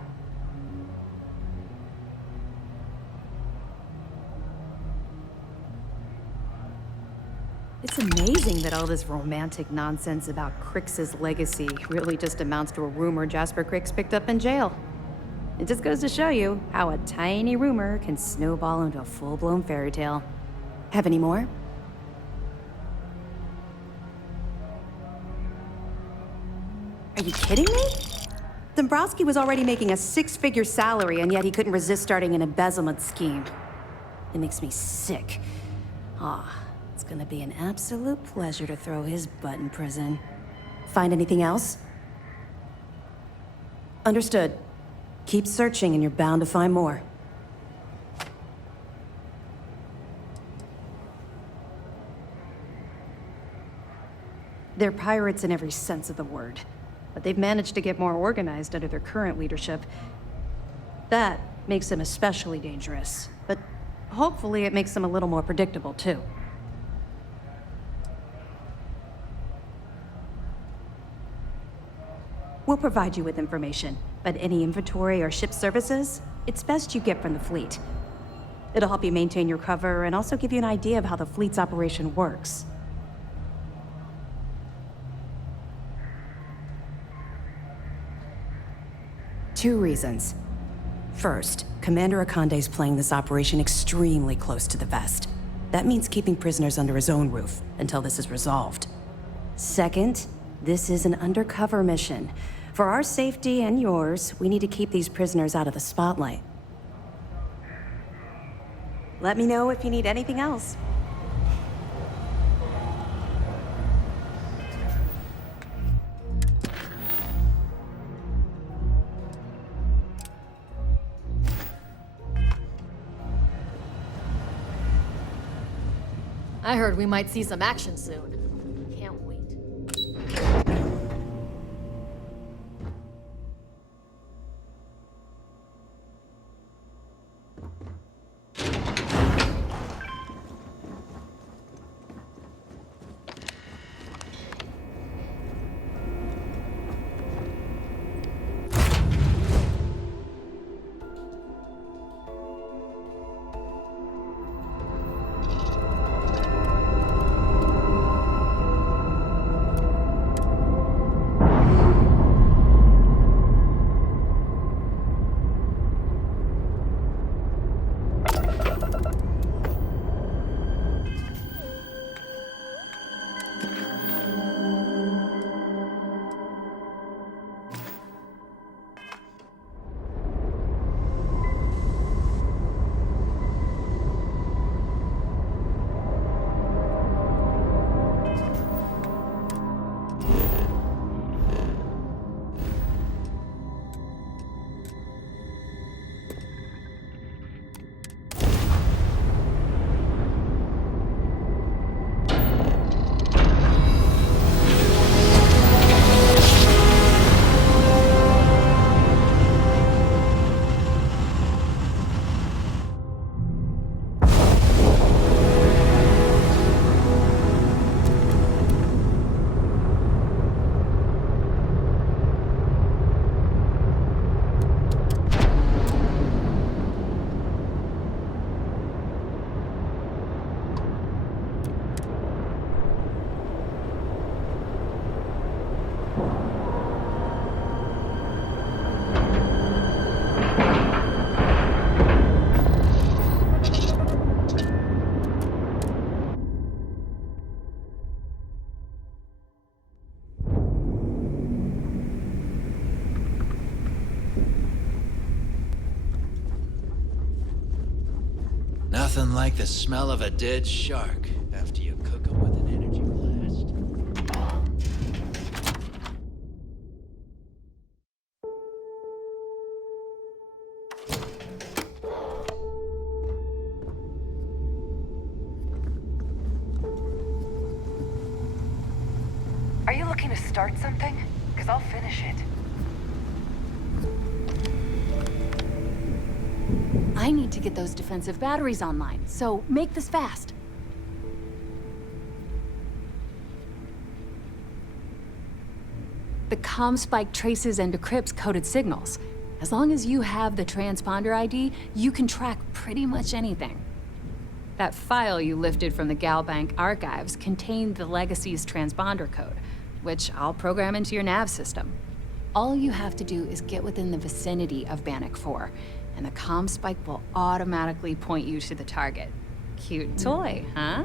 It's amazing that all this romantic nonsense about Crix's legacy really just amounts to a rumor Jasper Crix picked up in jail. It just goes to show you how a tiny rumor can snowball into a full-blown fairy tale. Have any more? Are you kidding me? Dombrowski was already making a 6-figure salary, and yet he couldn't resist starting an embezzlement scheme. It makes me sick. It's gonna be an absolute pleasure to throw his butt in prison. Find anything else? Understood. Keep searching and you're bound to find more. They're pirates in every sense of the word, but they've managed to get more organized under their current leadership. That makes them especially dangerous, but hopefully it makes them a little more predictable too. We'll provide you with information, but any inventory or ship services, it's best you get from the fleet. It'll help you maintain your cover and also give you an idea of how the fleet's operation works. Two reasons. First, Commander Akande's playing this operation extremely close to the vest. That means keeping prisoners under his own roof until this is resolved. Second, this is an undercover mission. For our safety and yours, we need to keep these prisoners out of the spotlight. Let me know if you need anything else. I heard we might see some action soon. Can't wait. Nothing like the smell of a dead shark after you cook them with an energy blast. Are you looking to start something? Because I'll finish it. I need to get those defensive batteries online, so make this fast. The ComSpike traces and decrypts coded signals. As long as you have the transponder ID, you can track pretty much anything. That file you lifted from the Galbank archives contained the Legacy's transponder code, which I'll program into your nav system. All you have to do is get within the vicinity of Bannock 4, and the ComSpike will automatically point you to the target. Cute toy, huh?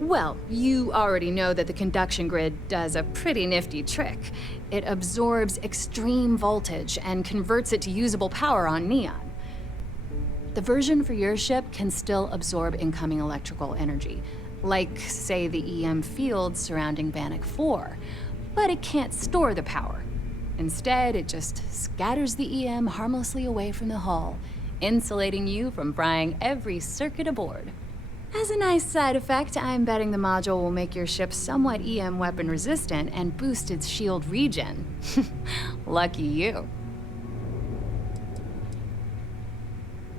Well, you already know that the conduction grid does a pretty nifty trick. It absorbs extreme voltage and converts it to usable power on Neon. The version for your ship can still absorb incoming electrical energy, like, say, the EM fields surrounding Bannock 4, but it can't store the power. Instead, it just scatters the EM harmlessly away from the hull, insulating you from frying every circuit aboard. As a nice side effect, I'm betting the module will make your ship somewhat EM weapon resistant and boost its shield regen. Lucky you.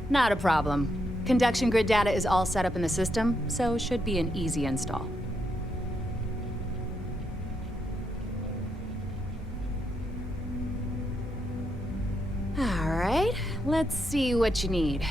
Not a problem. Conduction grid data is all set up in the system, so it should be an easy install. All right, let's see what you need.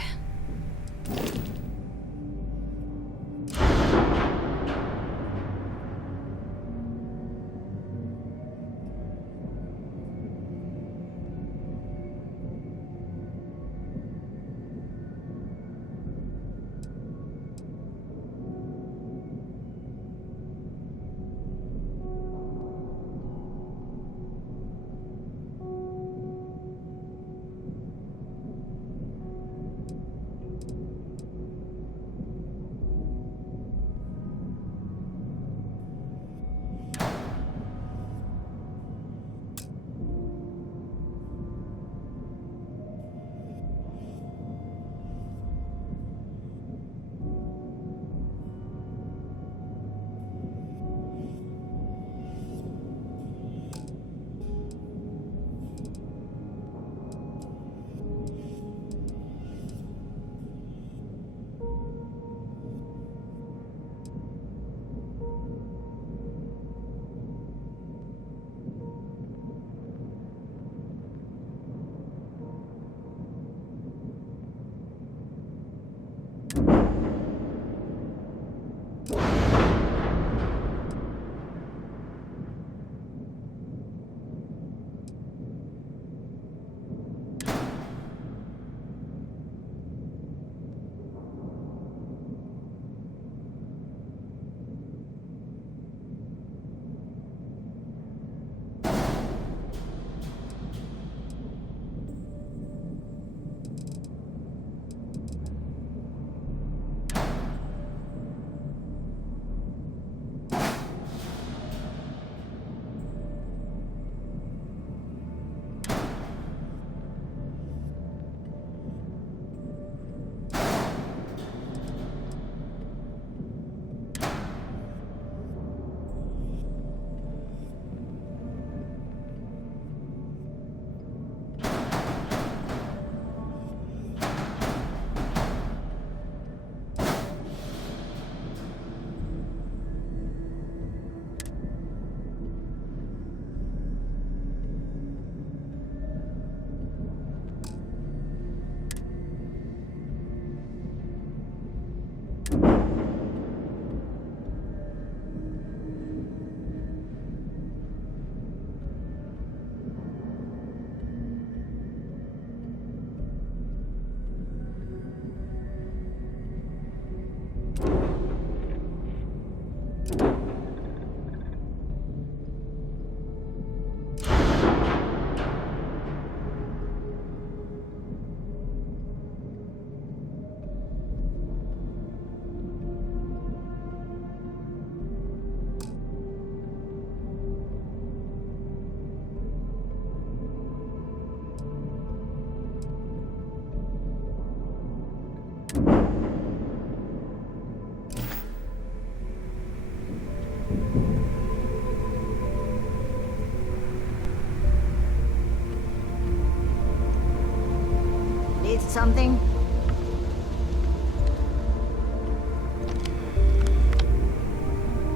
Something?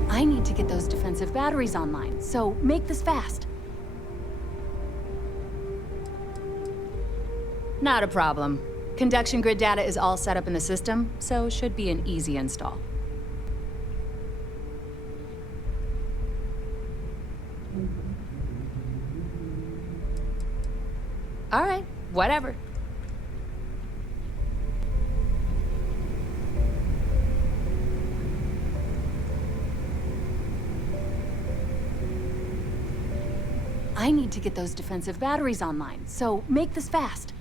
I need to get those those defensive batteries online, so make this fast. Not a problem. Conduction grid data is all set up in the system, so should be an easy install. All right, whatever. I need to get those defensive batteries online, so make this fast.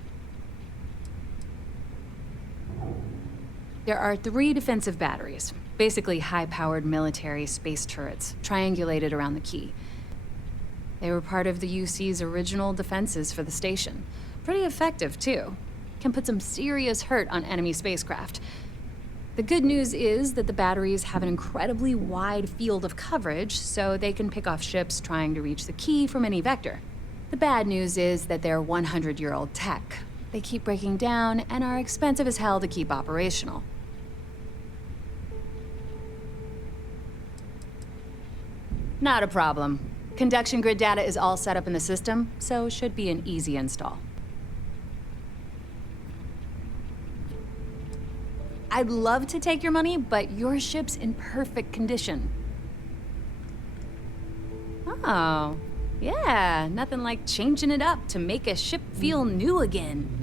There are 3 defensive batteries, basically high-powered military space turrets, triangulated around the key. They were part of the UC's original defenses for the station. Pretty effective, too. Can put some serious hurt on enemy spacecraft. The good news is that the batteries have an incredibly wide field of coverage, so they can pick off ships trying to reach the key from any vector. The bad news is that they're 100-year-old tech. They keep breaking down and are expensive as hell to keep operational. Not a problem. Conduction grid data is all set up in the system, so should be an easy install. I'd love to take your money, but your ship's in perfect condition. Oh, yeah, nothing like changing it up to make a ship feel new again.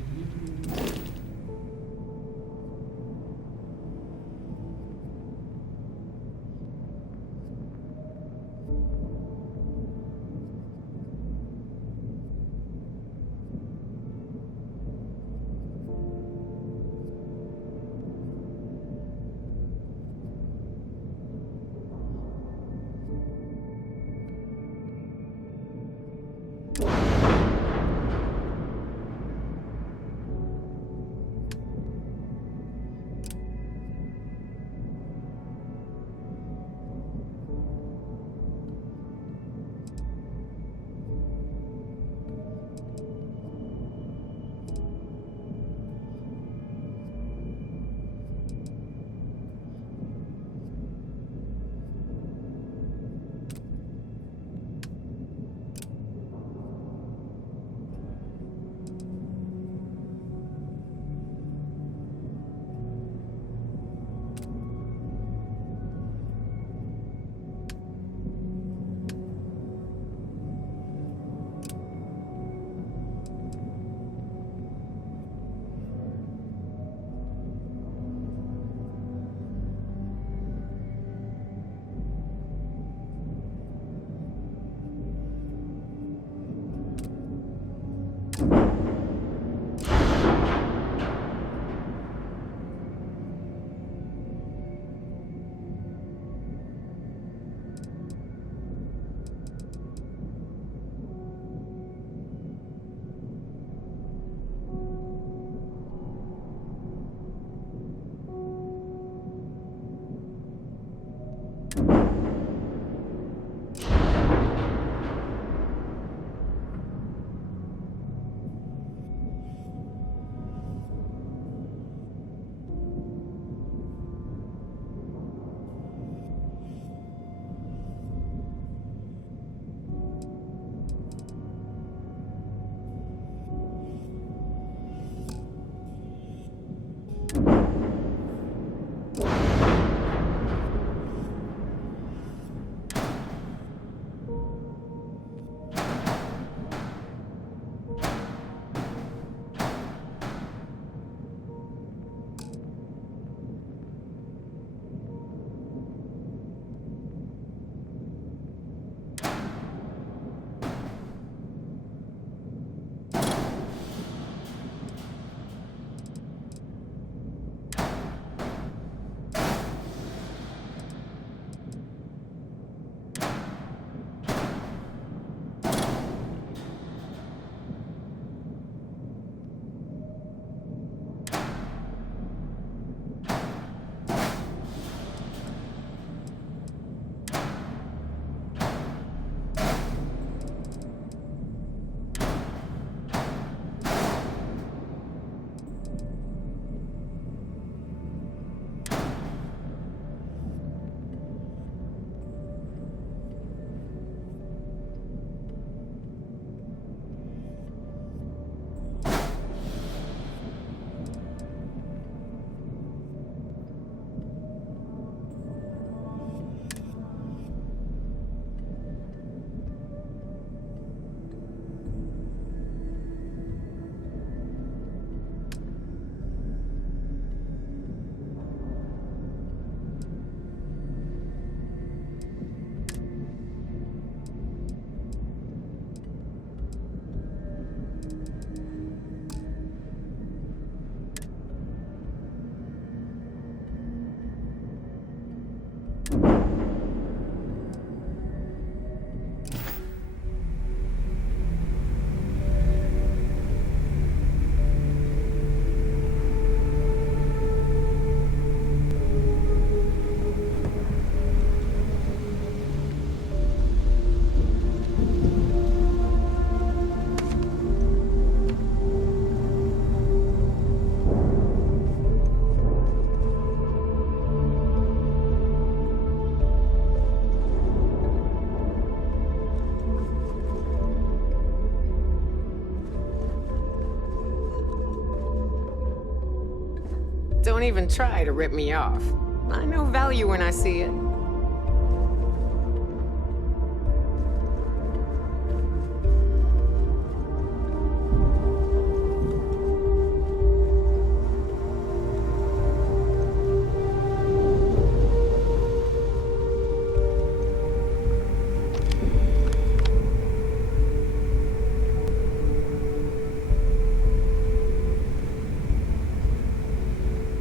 Don't even try to rip me off. I know value when I see it.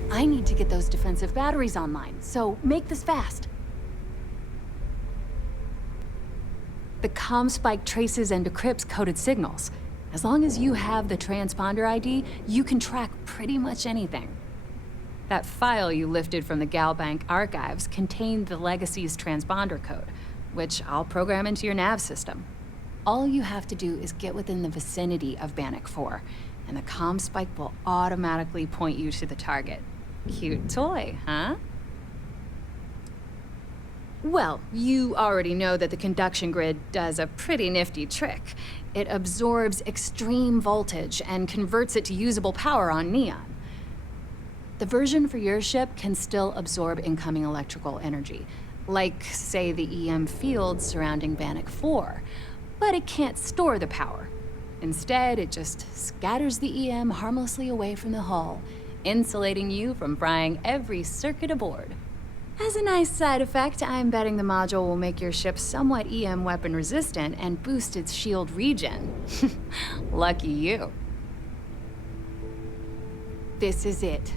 I need to get those defensive batteries online, so make this fast. The comm spike traces and decrypts coded signals. As long as you have the transponder ID, you can track pretty much anything. That file you lifted from the Galbank archives contained the Legacy's transponder code, which I'll program into your nav system. All you have to do is get within the vicinity of Bannock 4, and the comm spike will automatically point you to the target. Cute toy, huh? Well, you already know that the conduction grid does a pretty nifty trick. It absorbs extreme voltage and converts it to usable power on Neon. The version for your ship can still absorb incoming electrical energy, like, say, the EM field surrounding Bannock 4, but it can't store the power. Instead, it just scatters the EM harmlessly away from the hull, insulating you from frying every circuit aboard. As a nice side effect, I'm betting the module will make your ship somewhat EM weapon resistant and boost its shield regen. Lucky you. This is it.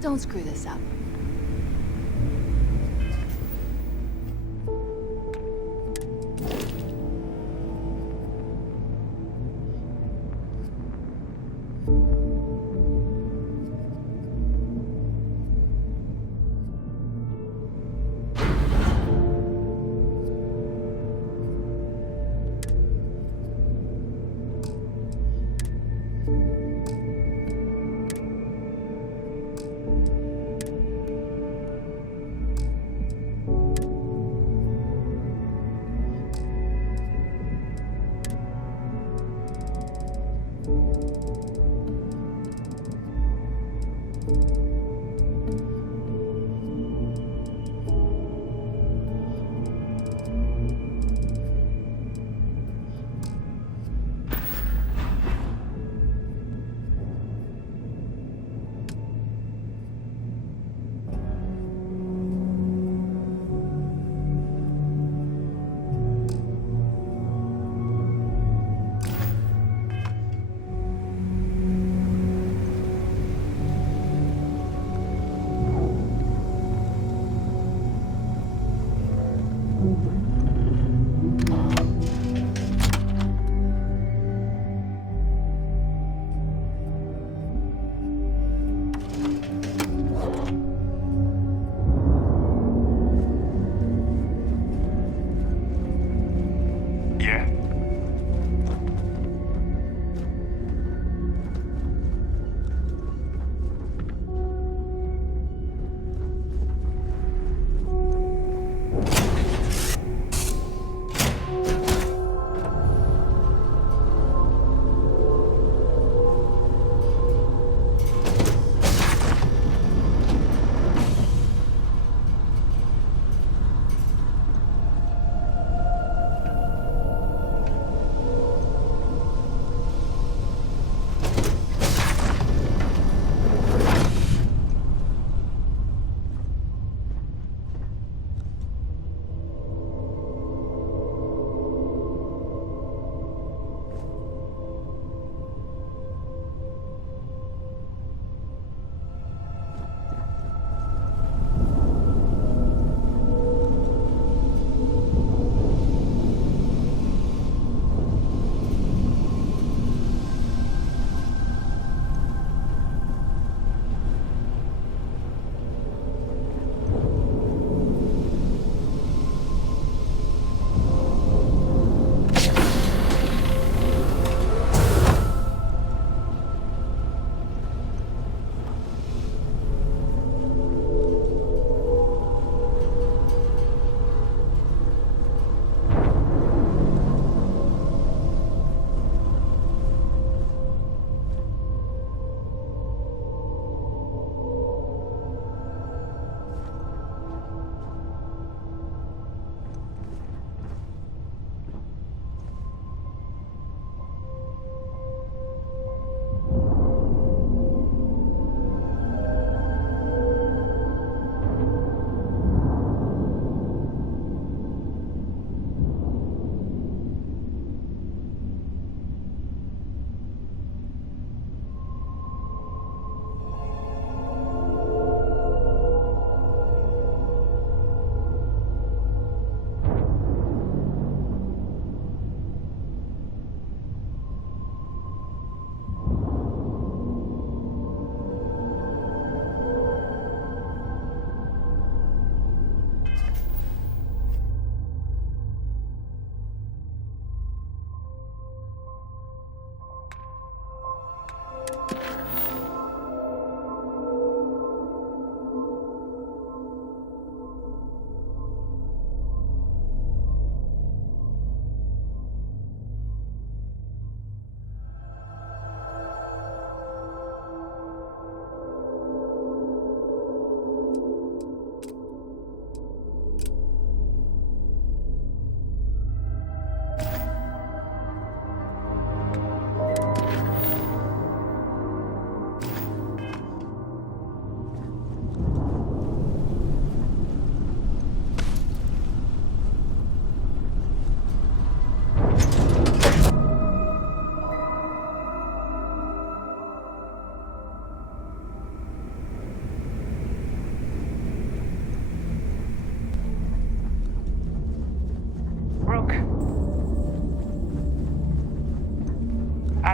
Don't screw this up.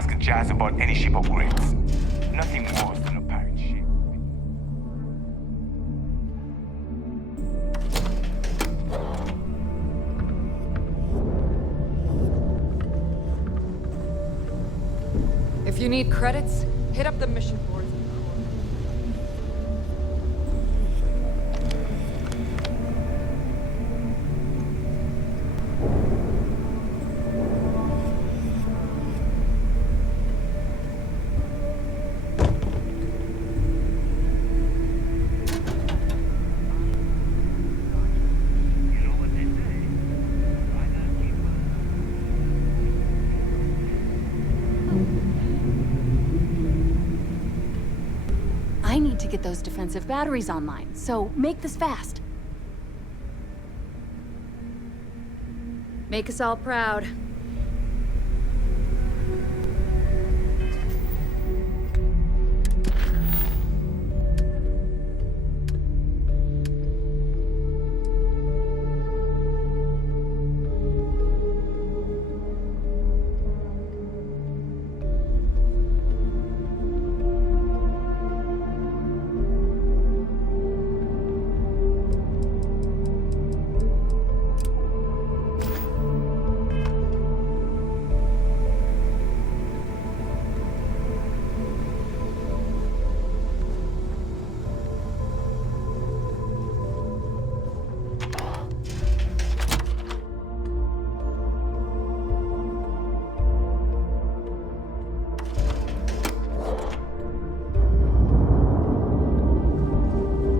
ask Jazz about any ship upgrades. Nothing worse than a pirate ship. If you need credits, hit up the mission boards. I need to get those defensive batteries online, so make this fast. Make us all proud.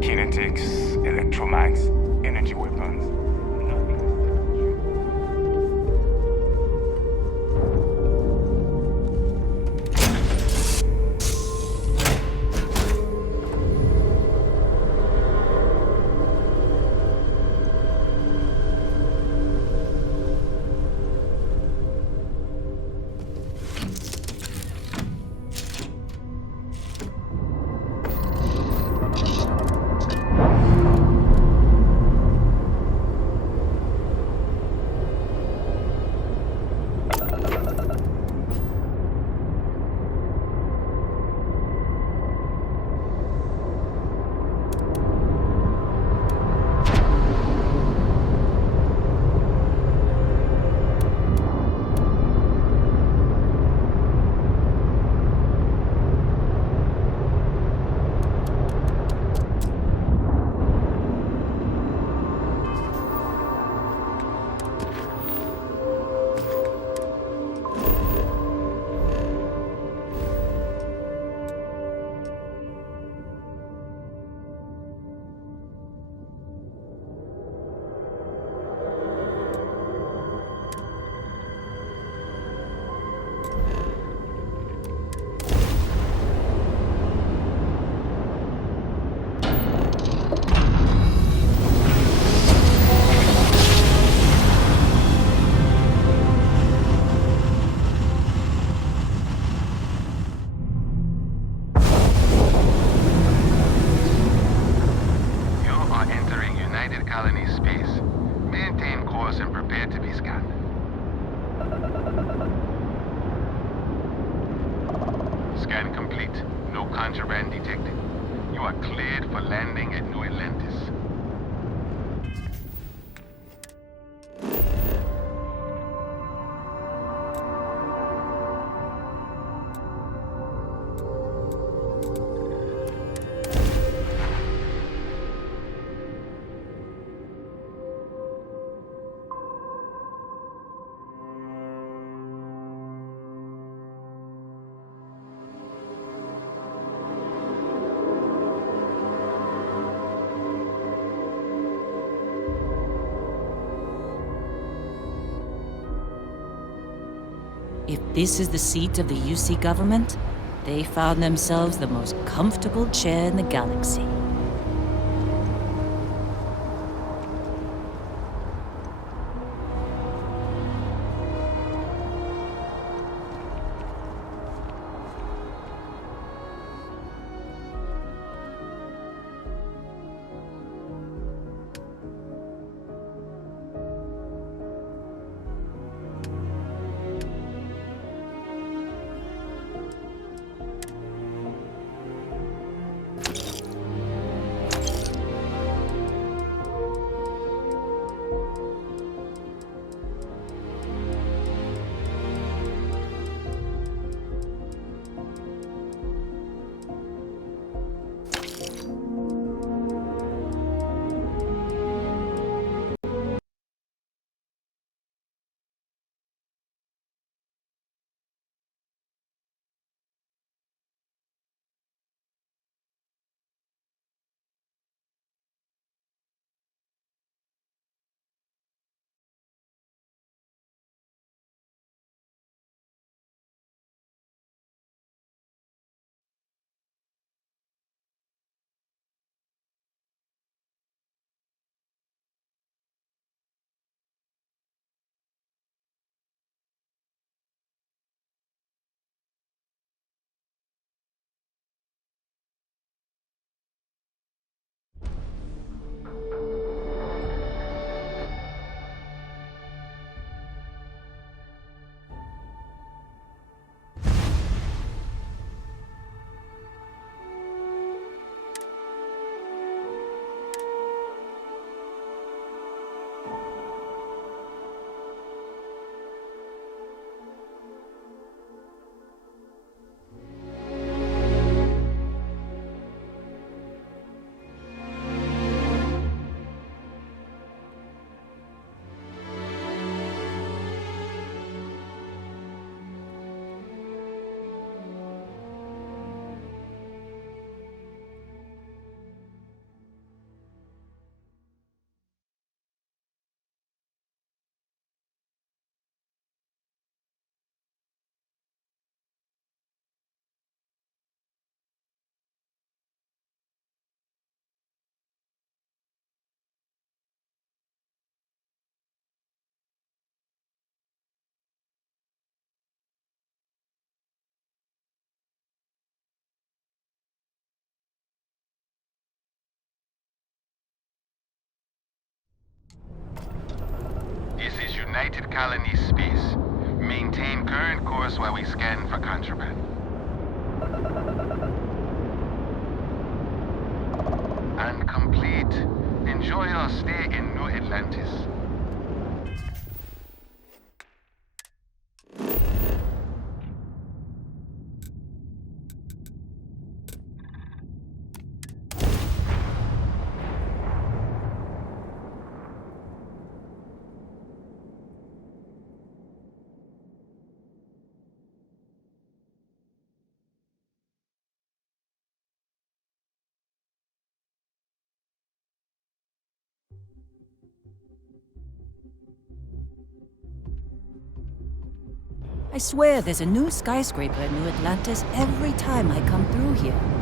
Kinetics, electromags, energy weapons. Scan complete. No contraband detected. You are cleared for landing at New Atlantis. If this is the seat of the UC government, they found themselves the most comfortable chair in the galaxy. United Colony space. Maintain current course while we scan for contraband. And complete. Enjoy your stay in New Atlantis. I swear there's a new skyscraper in New Atlantis every time I come through here.